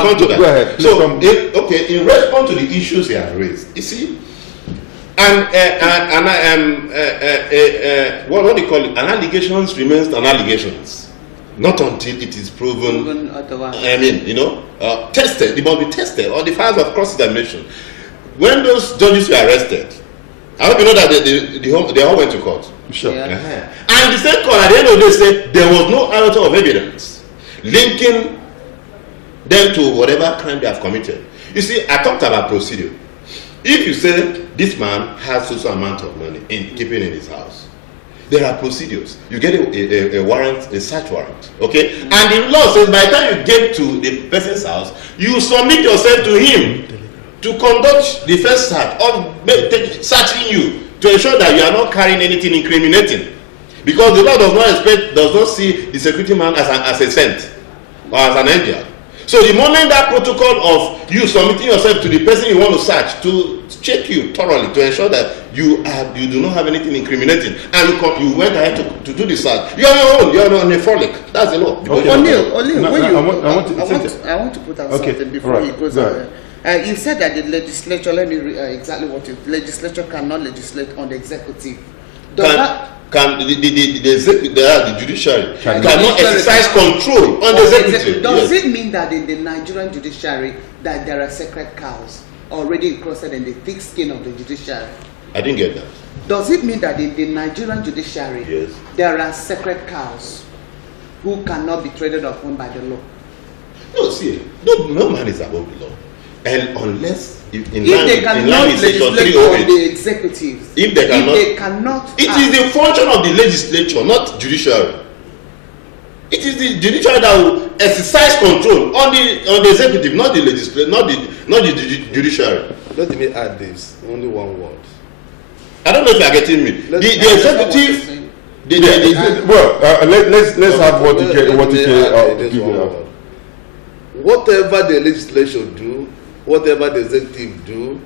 come to that. Go ahead. So, in response to the issues he has raised, you see, what do you call it? An allegation remains an allegation, not until it is proven otherwise. Tested. It must be tested, or the files of cross-examination. When those judges were arrested, I hope you know that they all went to court. Sure. Yeah. And the same court at the end of the day said there was no iota of evidence linking them to whatever crime they have committed. You see, I talked about procedure. If you say this man has so amount of money in keeping in his house, there are procedures. You get a warrant, a search warrant, okay? And the law says by the time you get to the person's house, you submit yourself to him to conduct the first search or searching you to ensure that you are not carrying anything incriminating, because the law does not see the security man as a saint or as an angel. So the moment that protocol of you submitting yourself to the person you want to search to check you thoroughly to ensure that you do not have anything incriminating, and you went ahead to do the search, you're on your own. You're on a frolic. That's the law. Okay. O'Neil, I want to put out okay. something before he goes on. You said that the legislature. Let me exactly what the legislature cannot legislate on the executive. The judiciary cannot exercise control on the executive. Does it mean that in the Nigerian judiciary that there are sacred cows already encrusted in the thick skin of the judiciary? I didn't get that. Does it mean that in the Nigerian judiciary there are sacred cows who cannot be traded upon by the law? No, see, no man is above the law, and unless in they cannot legislate on the executives, it is the function of the legislature, not judiciary. It is the judiciary that will exercise control on the executive, not the legislature, not the judiciary. Let me add this, only one word. I don't know if you are getting me. The executive. Let's have what you whatever the legislature do, whatever the executive do,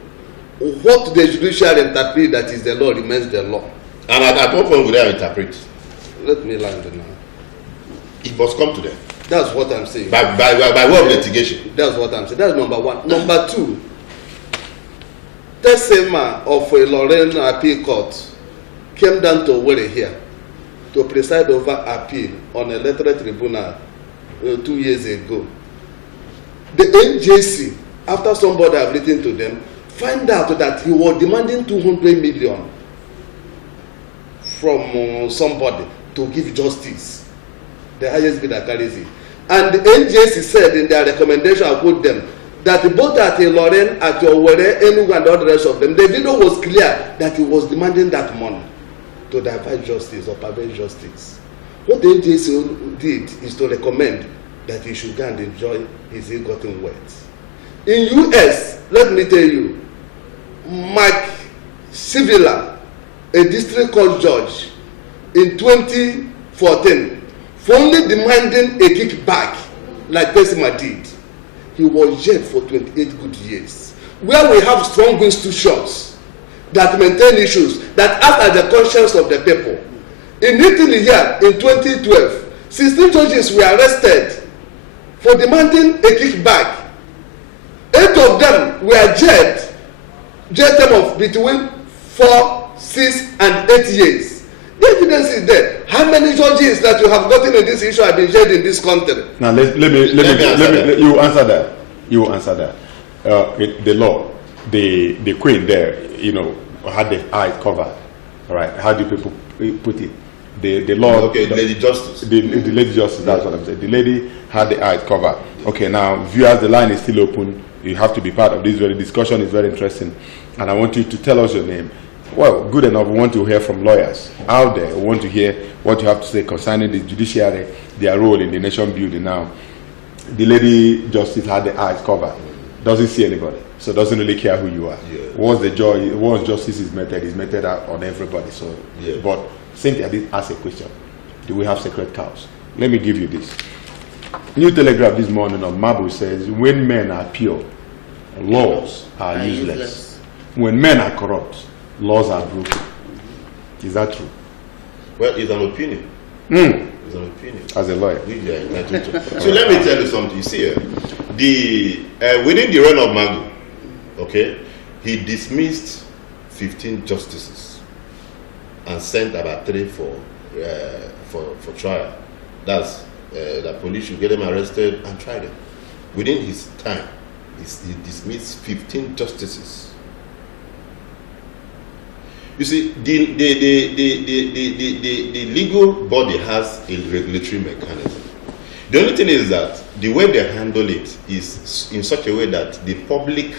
what the judiciary interpret that is the law remains the law. And at what point will they interpret? Let me land now. It must come to them. That's what I'm saying. By way of litigation. That's what I'm saying. That's number one. Number two, Tesema of a Lorraine appeal court came down to Owerri here to preside over appeal on a literary tribunal 2 years ago. The NJC, after somebody have written to them, find out that he was demanding 200 million from somebody to give justice, the highest bidder carries it. And the NJC said in their recommendation, I quote them, that both at Lorraine, at Owerri, Enugu, and all the rest of them, the video was clear that he was demanding that money to divide justice or pervert justice. What the NJC did is to recommend that he should go and enjoy his ill-gotten wealth. In US, let me tell you, Mike Sivila, a district court judge, in 2014, for only demanding a kickback like Tesima did, he was jailed for 28 good years. Where we have strong institutions that maintain issues, that act as the conscience of the people. In Italy here, in 2012, 16 judges were arrested for demanding a kickback. 8 of them were jail term of between 4, 6, and 8 years. The evidence is there. How many judges that you have gotten in this issue have been jailed in this country? Now let me you answer that. You answer that. The law, the queen there, had the eyes covered. All right. How do people put it? The law. Okay, Lady Justice. The Lady Justice. That's what I'm saying. The lady had the eyes covered. Okay. Now, viewers, the line is still open. You have to be part of this very discussion. It's very interesting, and I want you to tell us your name. Well, good enough. We want to hear from lawyers out there. We want to hear what you have to say concerning the judiciary, their role in the nation building. Now, the Lady Justice had the eyes covered. Doesn't see anybody, so doesn't really care who you are. Yeah. Once justice is meted out on everybody. So, yeah. But Cynthia did ask a question: do we have sacred cows? Let me give you this. New Telegraph this morning on Mabu says, when men are pure, laws are useless. When men are corrupt, laws are broken. Is that true? Well, it's an opinion. It's an opinion. As a lawyer. So let me tell you something. You see, within the reign of Magu, okay, he dismissed 15 justices and sent about 3 for trial. That's the police should get them arrested and try them. Within his time, he dismissed 15 justices. You see, the legal body has a regulatory mechanism. The only thing is that the way they handle it is in such a way that the public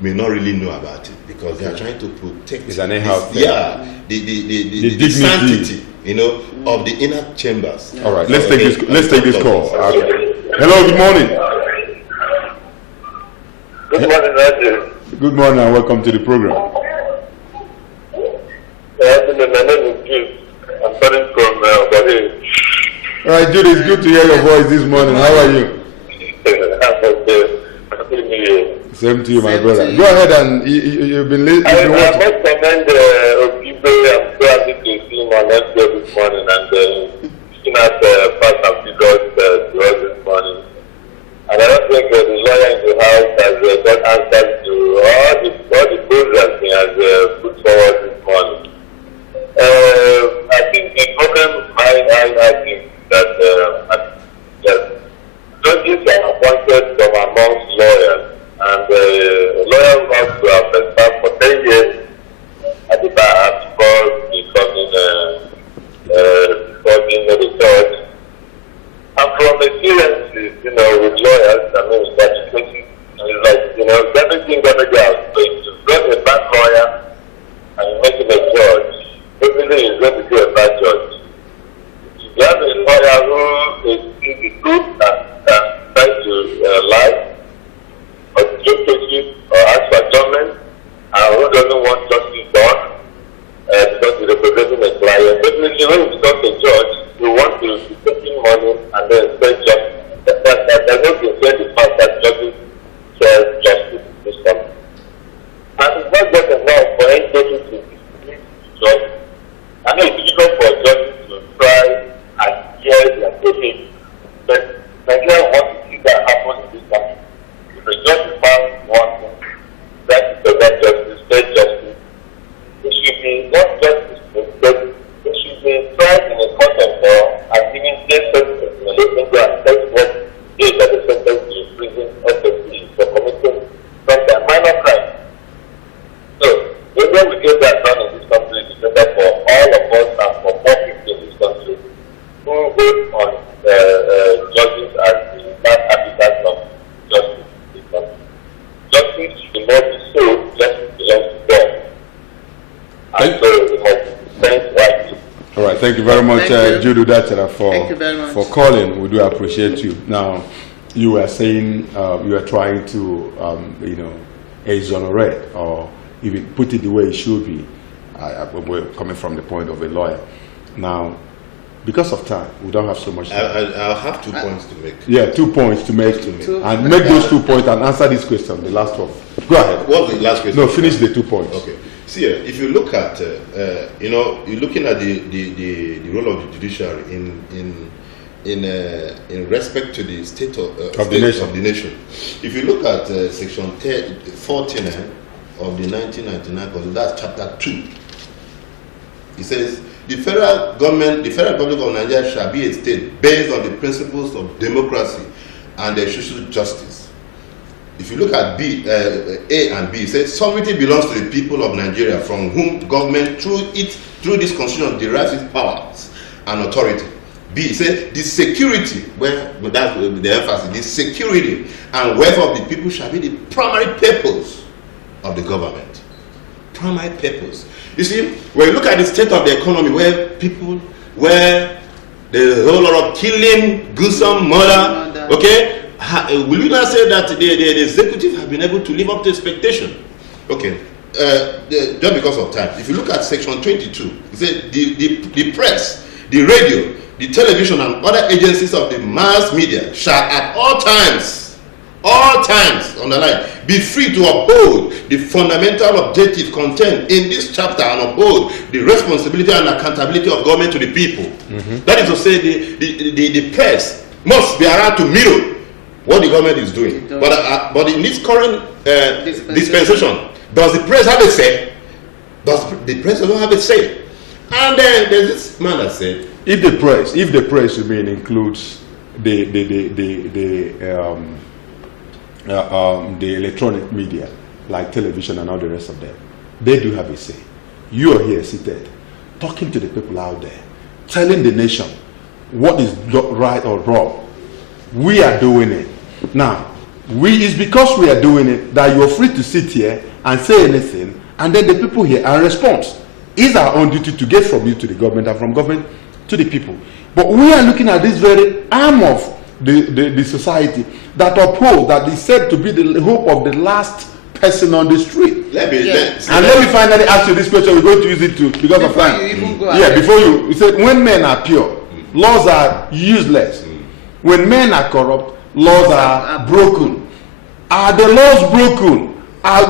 may not really know about it because they are trying to protect the sanctity, of the inner chambers. All right, let's take this call. Hello, good morning. Good morning, Roger. Good morning and welcome to the program. My name is Jude. I'm calling from Abia. All right, Jude, it's good to hear your voice this morning. How are you? Same to you, my Same brother. to you. Go ahead and you've been listening. I must commend Okibe. I'm so happy to see him on FBO this morning and looking at facts and figures to us this morning. And I don't think the lawyer in the house has got answers to all the programs he has put forward this morning. I think the problem I think that judges are appointed from amongst lawyers, and lawyers who have to have served for 10 years at the bar before becoming the judge. And from experiences, with lawyers, I mean, with education, it's like, everything gonna go out. So if you've got a bad lawyer and you make him a judge, definitely he's going to be a bad judge. If you have a lawyer who is the truth and tries to lie, or take cases, or ask for adjournment, and who doesn't want justice done, because he's representing a client, definitely when you become a judge, you want to be taking money and then spend justice. There's no concern the fact that judges share justice in this country. And it's not just enough for any judges to be judge. I know it's difficult for judges to try and hear their cases, but Nigeria wants to see that happen in this country. If a judge is found wanting, that is the right justice, fair justice. It should be not justice, but it should be tried in a court of law and given clear sentences in a local and test what is at the sentence to prison or to sea for committing some minor crime. So, whether we get that done in this country is better for all of us and for more people in this country who vote on judges as the last habitat of justice in this country. Justice should not be sold, justice belongs to God. And so we must spend wisely. All right, thank you very much, Judu Dachara, Thank you very much. for calling. We do appreciate you. Now, you were saying you are trying to, exonerate or even put it the way it should be. We're coming from the point of a lawyer. Now, because of time, we don't have so much time. I'll have 2 points to make. Yeah, 2 points to make. And make those 2 points and answer this question, the last one. Go ahead. What's the last question? No, finish the 2 points. Okay. See, if you look at, you're looking at the role of the judiciary in respect to the state of the nation. If you look at section 49 of the 1999 Constitution, that's chapter 2. It says the federal government, the Federal Republic of Nigeria shall be a state based on the principles of democracy and social justice. If you look at A and B, it says sovereignty belongs to the people of Nigeria, from whom government through this constitution derives its powers and authority. B, it says the security, that's the emphasis, the security and welfare of the people shall be the primary purpose of the government. Primary purpose. You see, when you look at the state of the economy, where there's a whole lot of killing, gruesome murder, okay? Will you not say that the executive have been able to live up to expectation? Okay, just because of time. If you look at section 22, it says the press, the radio, the television, and other agencies of the mass media shall at all times, on the line, be free to uphold the fundamental objective contained in this chapter and uphold the responsibility and accountability of government to the people. That is to say, the press must be allowed to mirror what the government is doing. But in this current dispensation, does the press have a say? Does the press don't have a say? And then there's this man that said, if the press you mean includes the electronic media like television and all the rest of them, they do have a say. You are here seated, talking to the people out there, telling the nation what is right or wrong. We are doing it. Now, it's because we are doing it that you are free to sit here and say anything, and then the people here are response. It's our own duty to get from you to the government and from government to the people. But we are looking at this very arm of the society that upholds, that is said to be the hope of the last person on the street. Let me finally ask you this question. We're going to use it because of time. Before you said, when men are pure, laws are useless. When men are corrupt, laws are broken. Are the laws broken?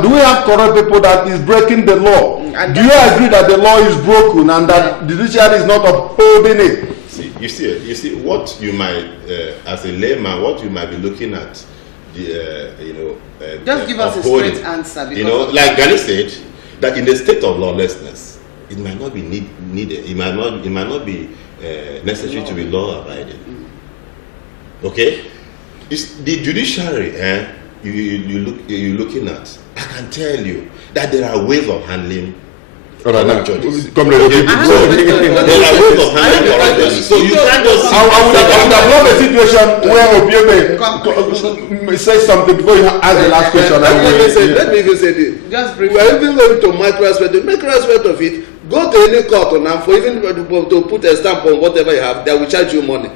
Do we have corrupt people that is breaking the law? Do you agree that the law is broken and that the judiciary is not upholding it? You see, what you might, as a layman, what you might be looking at, just give us a straight answer. Like Gani said, that in the state of lawlessness, it might not be needed. It might not be necessary to be law-abiding. Okay, it's the judiciary. You're looking at. I can tell you that there are ways of handling. There are ways of handling corrupt judges. So you can't just. I would have loved a situation where Obiebe says something before you ask the last question. Let me even say this. We are even going to micro aspect. The micro aspect of it, go to any court now for even to put a stamp on whatever you have, they will charge you money.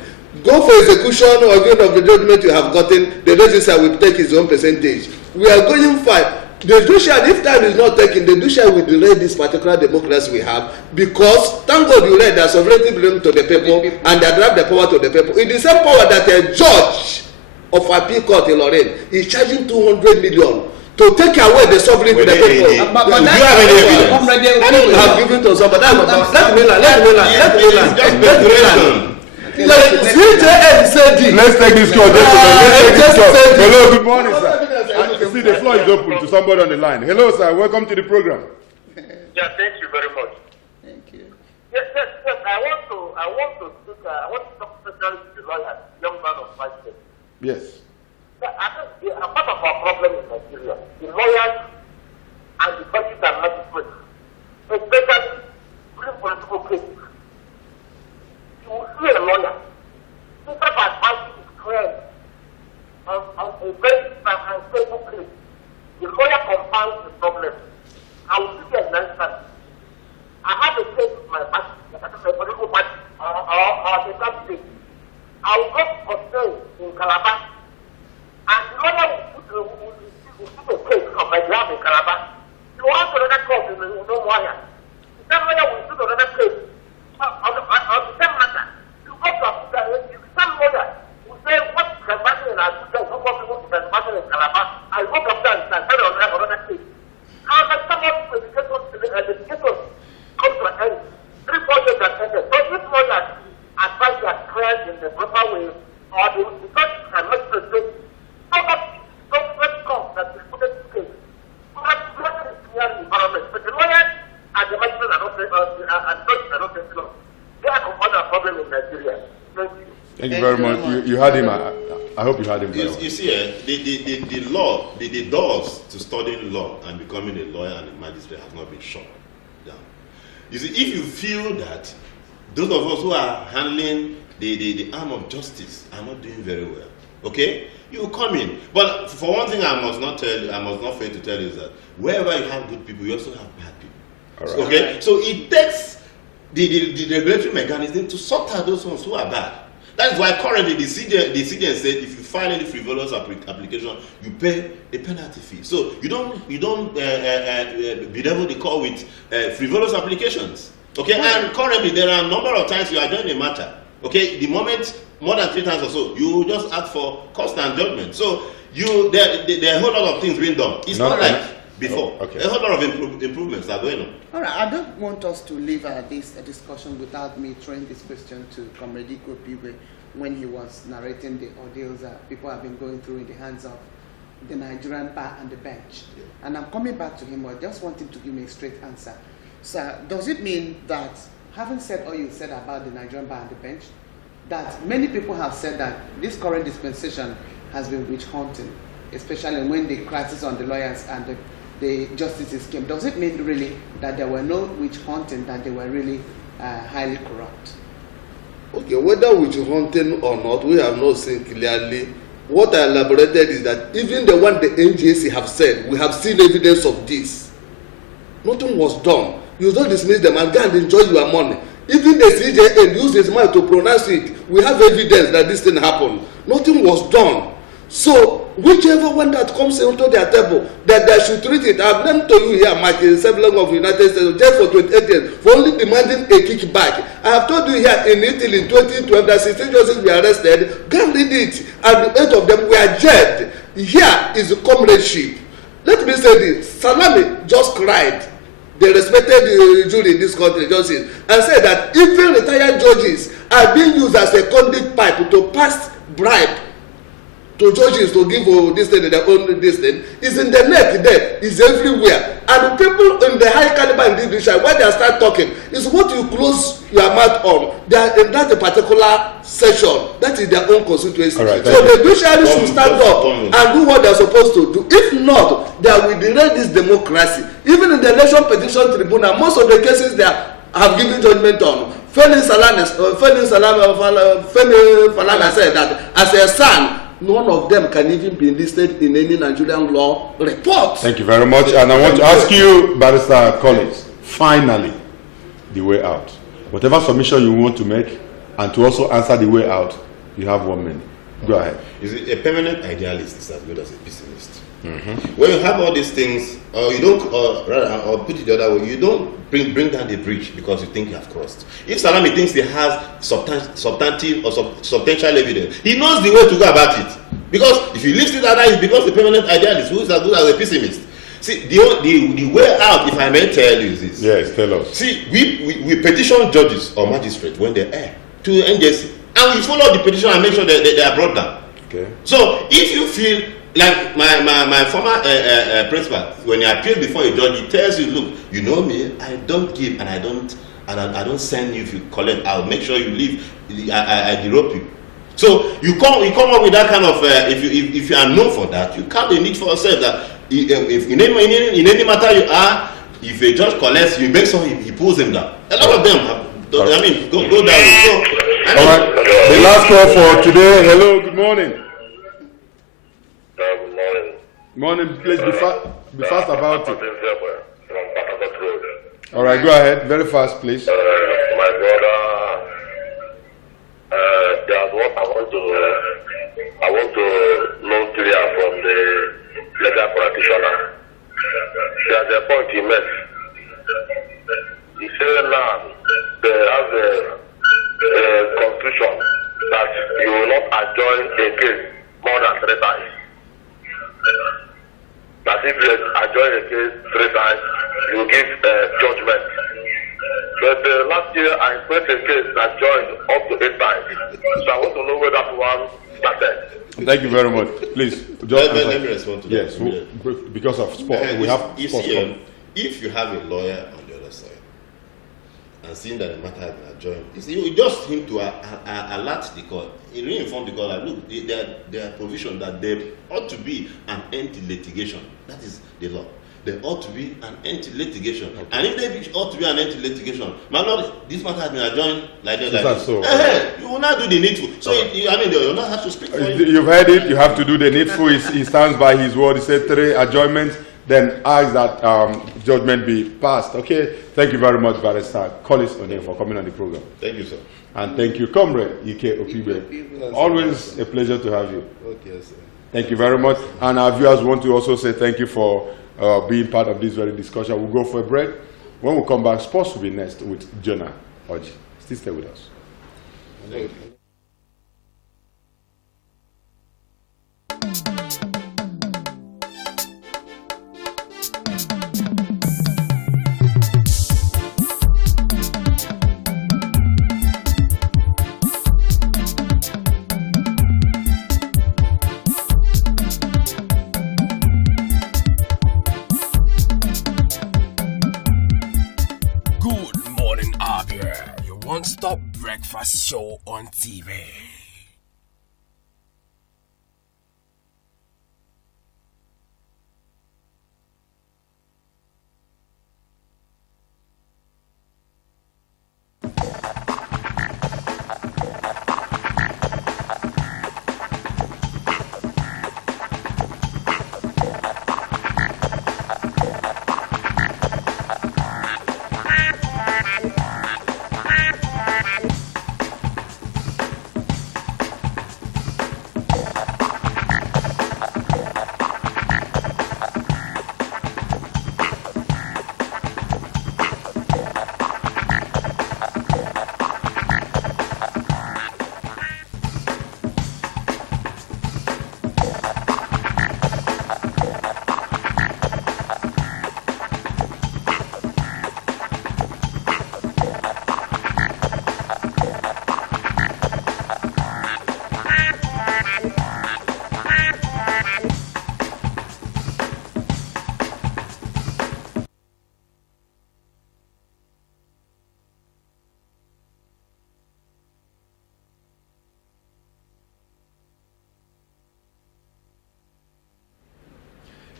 Go for execution or even of the judgment you have gotten, the registrar will take his own percentage. We are going fine. The judiciary, if time is not taken, the judiciary will delay this particular democracy we have, because thank God you read that sovereignty belongs to the people and they drive the power to the people. It is the same power that a judge of appeal court in Lorraine is charging 200 million to take away the sovereignty to the people. Do you have any evidence? I have given to somebody. Let me land. Let's take this call, gentlemen. Hello, good morning, sir. See, the floor is open to somebody on the line. Hello, sir. Welcome to the program. Yeah, thank you very much. Thank you. Yes. I want to talk especially to the lawyer, young man of 5 years. Yes. I think a part of our problem in Nigeria, the lawyers and the judges and magistrates, especially bring political cases. You will see a lawyer, instead of advising his client on a very unstable case, the lawyer compounds the problem. I will give you an example. I had a case with my party, my political party, or the candidate. I will go for sale in Calabar, and the lawyer will put a case on my behalf in Calabar. You want another case in no wire. The same lawyer will put another case on the same matter. You go to Abuja, some lawyer will say what can happen in Abuja is not possible to happen in Calabar. I go to Abuja and tell another case. And then some of the educators come to an end. 3 years that ended. So this lawyer advise their clients in the proper way, or the judge cannot present so much cost that is put in this case. So that's not in the environment. But the lawyers and the magistrates are not taking law. They are compounding a problem in Nigeria. Thank you. Thank you very much. You heard him. I hope you heard him very well. You see, the law, the doors to studying law and becoming a lawyer and a magistrate have not been shut down. You see, if you feel that those of us who are handling the arm of justice are not doing very well, okay, you come in. But for one thing, I must not fail to tell you is that wherever you have good people, you also have bad people. All right. Okay, so it takes the regulatory mechanism to sort out those ones who are bad. That is why currently the CJN said if you file any frivolous application, you pay a penalty fee. So you don't bedevil the court with frivolous applications. Okay, and currently there are a number of times you are doing a matter. Okay, the moment more than 3 times or so, you just ask for cost and judgment. So there are a whole lot of things being done. It's not like before. Okay. A whole lot of improvements are going on. All right, I don't want us to leave this discussion without me throwing this question to Comrade Kopiwe when he was narrating the ordeals that people have been going through in the hands of the Nigerian bar and the bench. Yeah. And I'm coming back to him, I just want him to give me a straight answer. Sir, does it mean that, having said all you said about the Nigerian bar and the bench, that many people have said that this current dispensation has been witch hunting, especially when the crisis on the lawyers and the justices came? Does it mean really that there were no witch hunting, that they were really highly corrupt? Okay, whether witch hunting or not, we have not seen clearly. What I elaborated is that even the one the NGAC have said, we have seen evidence of this. Nothing was done. You don't dismiss them and go and enjoy your money. Even the CJN used his mind to pronounce it. We have evidence that this thing happened. Nothing was done. So, whichever one that comes into their table, that they should treat it. I've named to you here, Mike, Severin of the United States, just for 28 years, for only demanding a kickback. I have told you here in Italy in 2012 that 16 justices were arrested. Go and read it. And the 8 of them were jailed. Here is the comradeship. Let me say this. Salami just cried. They respected the jury in this country, justice, and said that even retired judges are being used as a conduit pipe to pass bribe to judges to give this thing their own this thing. Is in the net there, is everywhere. And the people in the high caliber in this judiciary, when they start talking, is what you close your mouth on. They are in that particular session. That is their own constituency. Right, so the judiciary should stand up and do what they are supposed to do. If not, they will derail this democracy. Even in the election petition tribunal, most of the cases they have given judgment on. Femi Falana said that as a son, none of them can even be listed in any Nigerian law report. Thank you very much. And I want to ask you, Barrister Collins, finally, the way out. Whatever submission you want to make, and to also answer the way out, you have 1 minute. Go ahead. Is it a permanent idealist is as good as a pessimist? When you have all these things, you don't, or put it the other way, you don't bring down the bridge because you think you have crossed. If Salami thinks he has substantive or substantial evidence, he knows the way to go about it. Because if he leaves it at that, he becomes a permanent idealist who is as good as a pessimist. See, the way out, if I may tell you, is this. Yes, tell us. See, we petition judges or magistrates when they err to NJC, and we follow the petition and make sure that they are brought down. Okay. So if you feel like my former principal, when he appears before a judge, he tells you, look, you know me, I don't give and I don't send you if you collect. I'll make sure you leave. I derope you. So you come up with that kind of if you are known for that, you can't need for yourself that if in any matter you are, if a judge collects, you make sure he pulls him down. A lot of them have, go down. So all right. The last call for today. Hello, good morning. Good morning. Morning, please be fast about it. All right, go ahead. Very fast, please. My brother, there's what I want to know clear from the legal practitioner. There's a point he made. He said now they have a constitution that you will not adjourn a case more than 3 times. That if you adjourn a case 3 times, you give judgment. But last year I pressed a case that joined up to 8 times. So I want to know where that one started. Thank you very much. Please, just let me respond to that. Yes, because of sport, we have sports. If you have a lawyer on the other side and seeing that the matter has been adjourned, you just him to alert the court, re-inform the court that look, there are provisions that there ought to be an end to litigation. That is the law. There ought to be an end to litigation. Okay. And if there ought to be an end to litigation, my lord, this matter has been adjourned like that. So, you will not do the needful. So, you will not have to speak for you. You've heard it. You have to do the needful. He stands by his word. He said 3 adjournments. Then ask that judgment be passed. Okay. Thank you very much, Barrister Collins O'Neill, for coming on the program. Thank you, sir. And thank you, Comrade Ike Okibe. Always a pleasure to have you. Okay, sir. Thank you very much. And our viewers want to also say thank you for being part of this very discussion. We'll go for a break. When we come back, sports will be next with Jonah Oji. Still stay with us. Thank you. Goodmorning, Abia, your one-stop breakfast show on TV.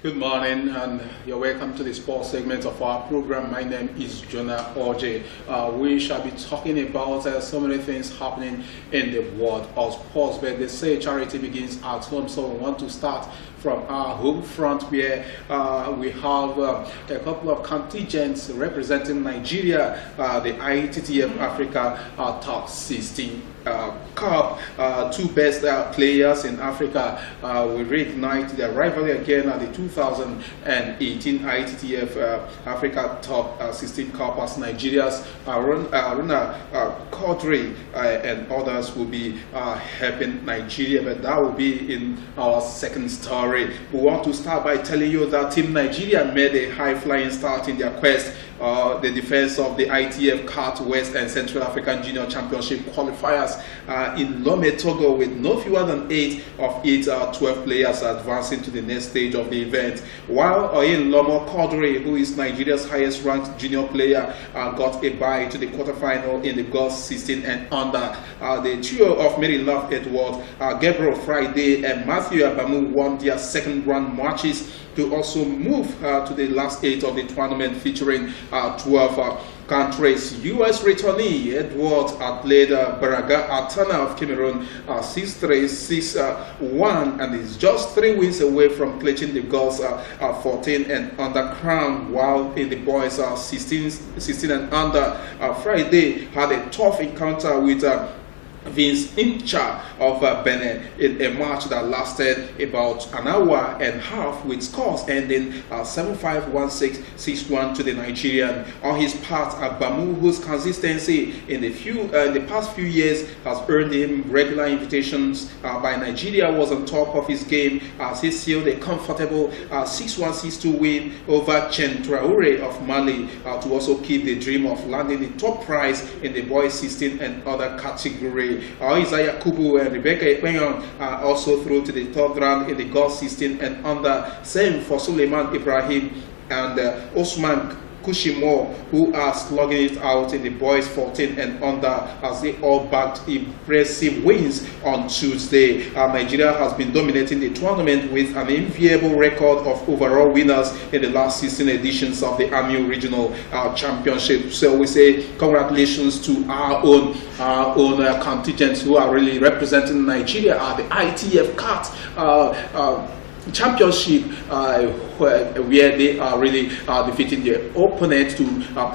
Good morning, and you're welcome to the sports segment of our program. My name is Jonah Oje. We shall be talking about so many things happening in the world of sports, but they say charity begins at home, so we want to start from our home front, where we have a couple of contingents representing Nigeria, the ITTF Africa Top 16 Cup. Two best players in Africa will reignite their rivalry again at the 2018 ITTF Africa Top 16 Cup, as Nigeria's Aruna Quadri and others will be helping Nigeria, but that will be in our second story. We want to start by telling you that Team Nigeria made a high-flying start in their quest the defense of the ITF CAT West and Central African Junior Championship qualifiers in Lome, Togo, with no fewer than 8 of its 12 players advancing to the next stage of the event. While Oyin Lomo Quadri, who is Nigeria's highest ranked junior player, got a bye to the quarterfinal in the girls 16 and under. The trio of Mary Love Edward, Gabriel Friday and Matthew Abamu won their second round matches to also move to the last 8 of the tournament, featuring 12 countries. US returnee Edward played Baraga Atana of Cameroon 6-3, 6-1, and is just 3 wins away from clinching the girls 14 and under crown. While in the boys 16 and under, Friday had a tough encounter with Vince Incha of Benin in a match that lasted about an hour and a half, with scores ending 7-5, 1-6, 6-1 to the Nigerian. On his part, Abamu, whose consistency in the past few years has earned him regular invitations by Nigeria, was on top of his game as he sealed a comfortable 6-1, 6-2 win over Chen Traore of Mali to also keep the dream of landing the top prize in the boys 16 and other category. Isaiah Kubu and Rebecca Ekpenyong also through to the third round in the girls 16 and under. Same for Suleiman Ibrahim and Osman Kushimo, who are slugging it out in the boys 14 and under, as they all backed impressive wins on Tuesday. Nigeria has been dominating the tournament with an enviable record of overall winners in the last 16 editions of the annual regional championship. So we say congratulations to our own contingents who are really representing Nigeria at the ITF CAT Championship, where they are really defeating their opponent to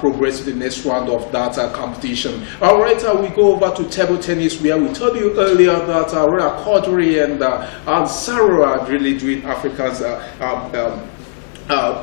progress to the next round of that competition. All right, we go over to table tennis, where we told you earlier that Rona Quadri and Ansaro are really doing Africans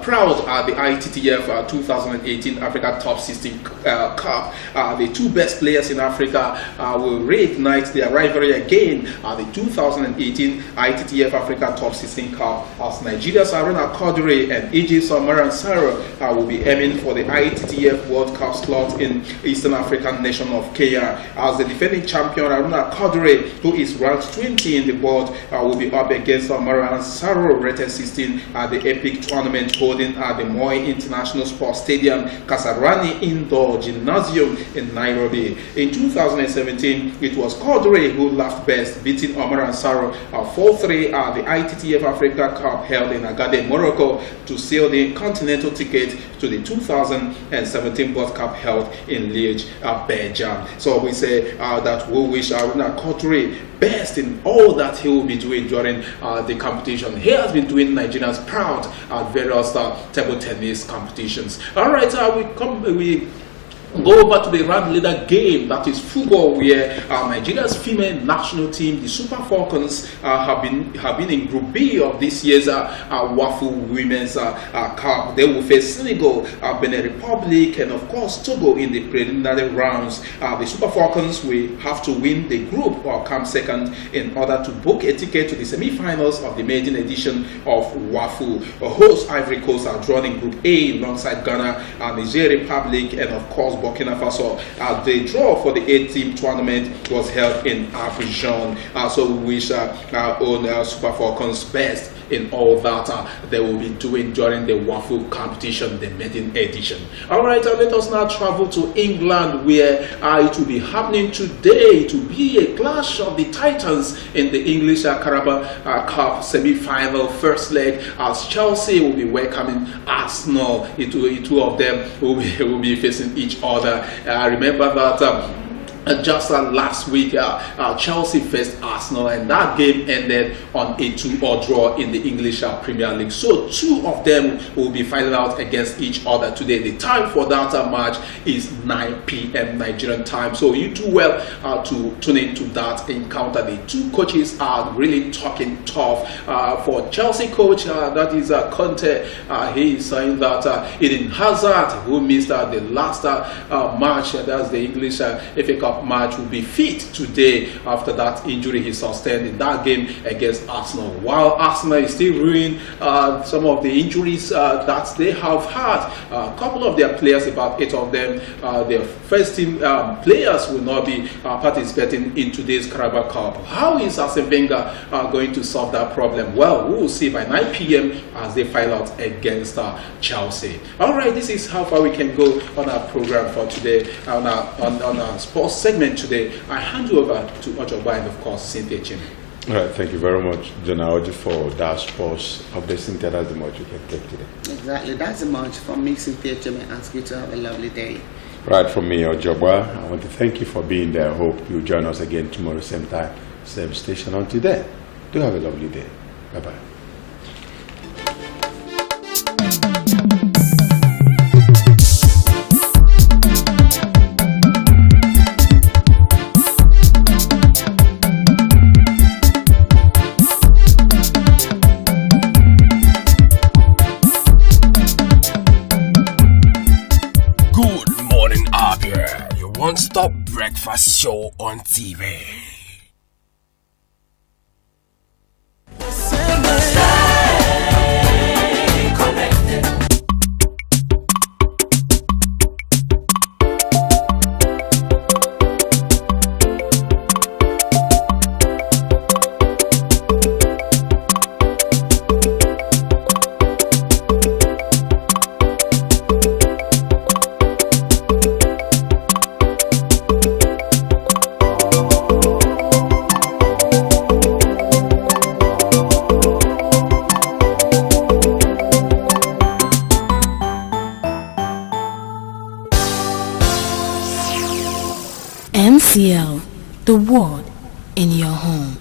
proud at the ITTF 2018 Africa Top 16 Cup. The two best players in Africa will reignite their rivalry again at the 2018 ITTF Africa Top 16 Cup, as Nigeria's Aruna Quadri and Egypt's Omar Ansaro will be aiming for the ITTF World Cup slot in Eastern African nation of Kenya. As the defending champion, Aruna Quadri, who is ranked 20 in the world, will be up against Omar Ansaro, rated 16 at the Epic tournament holding at the Moi International Sports Stadium, Kasarani Indoor Gymnasium in Nairobi. In 2017, it was Quadri who laughed best, beating Omar Ansaro 4-3 at the ITTF Africa Cup held in Agadir, Morocco, to seal the continental ticket to the 2017 World Cup held in Liège, Belgium. So we say that we wish Aruna Quadri best in all that he will be doing during the competition. He has been doing Nigerians proud at various table tennis competitions. All right, we go over to the round leader game, that is football, where Nigeria's female national team, the Super Falcons, have been in Group B of this year's WAFU Women's Cup. They will face Senegal, Benin Republic, and of course Togo in the preliminary rounds. The Super Falcons will have to win the group or come second in order to book a ticket to the semi-finals of the maiden edition of WAFU. Host Ivory Coast are drawn in Group A alongside Ghana, Niger Republic, and of course Burkina Faso. The draw for the 8-team tournament was held in Abidjan. So we wish our own Super Falcons best in all that they will be doing during the waffle competition, the maiden edition. All right, let us now travel to England, where it will be happening today to be a clash of the Titans in the English Carabao Cup semi-final first leg, as Chelsea will be welcoming Arsenal. Two of them will be facing each other. Remember that just last week, Chelsea faced Arsenal, and that game ended on a 2-2 draw in the English Premier League. So two of them will be fighting out against each other today. The time for that match is 9 p.m. Nigerian time. So you do well to tune into that encounter. The two coaches are really talking tough. For Chelsea coach, that is Conte, he is saying that Eden Hazard, who missed the last match, that's the English FA Cup match, will be fit today after that injury he sustained in that game against Arsenal. While Arsenal is still ruining some of the injuries that they have had, a couple of their players, about 8 of them, their first team players, will not be participating in today's Carabao Cup. How is Arsene Wenger going to solve that problem? Well, we will see by 9 p.m. as they fight out against Chelsea. All right, this is how far we can go on our program for today, on our sports segment today. I hand you over to Ojoba and, of course, Cynthia Chim. All right, thank you very much, Jonaoji, for that sports update. Cynthia, that's the much you can take today. Exactly, that's the much from me, Cynthia Chim. I ask you to have a lovely day. Right, from me, Ojoba, I want to thank you for being there. I hope you'll join us again tomorrow, same time, same station. Until then, do have a lovely day. Bye-bye. One-stop breakfast show on TV. MCL, the word in your home.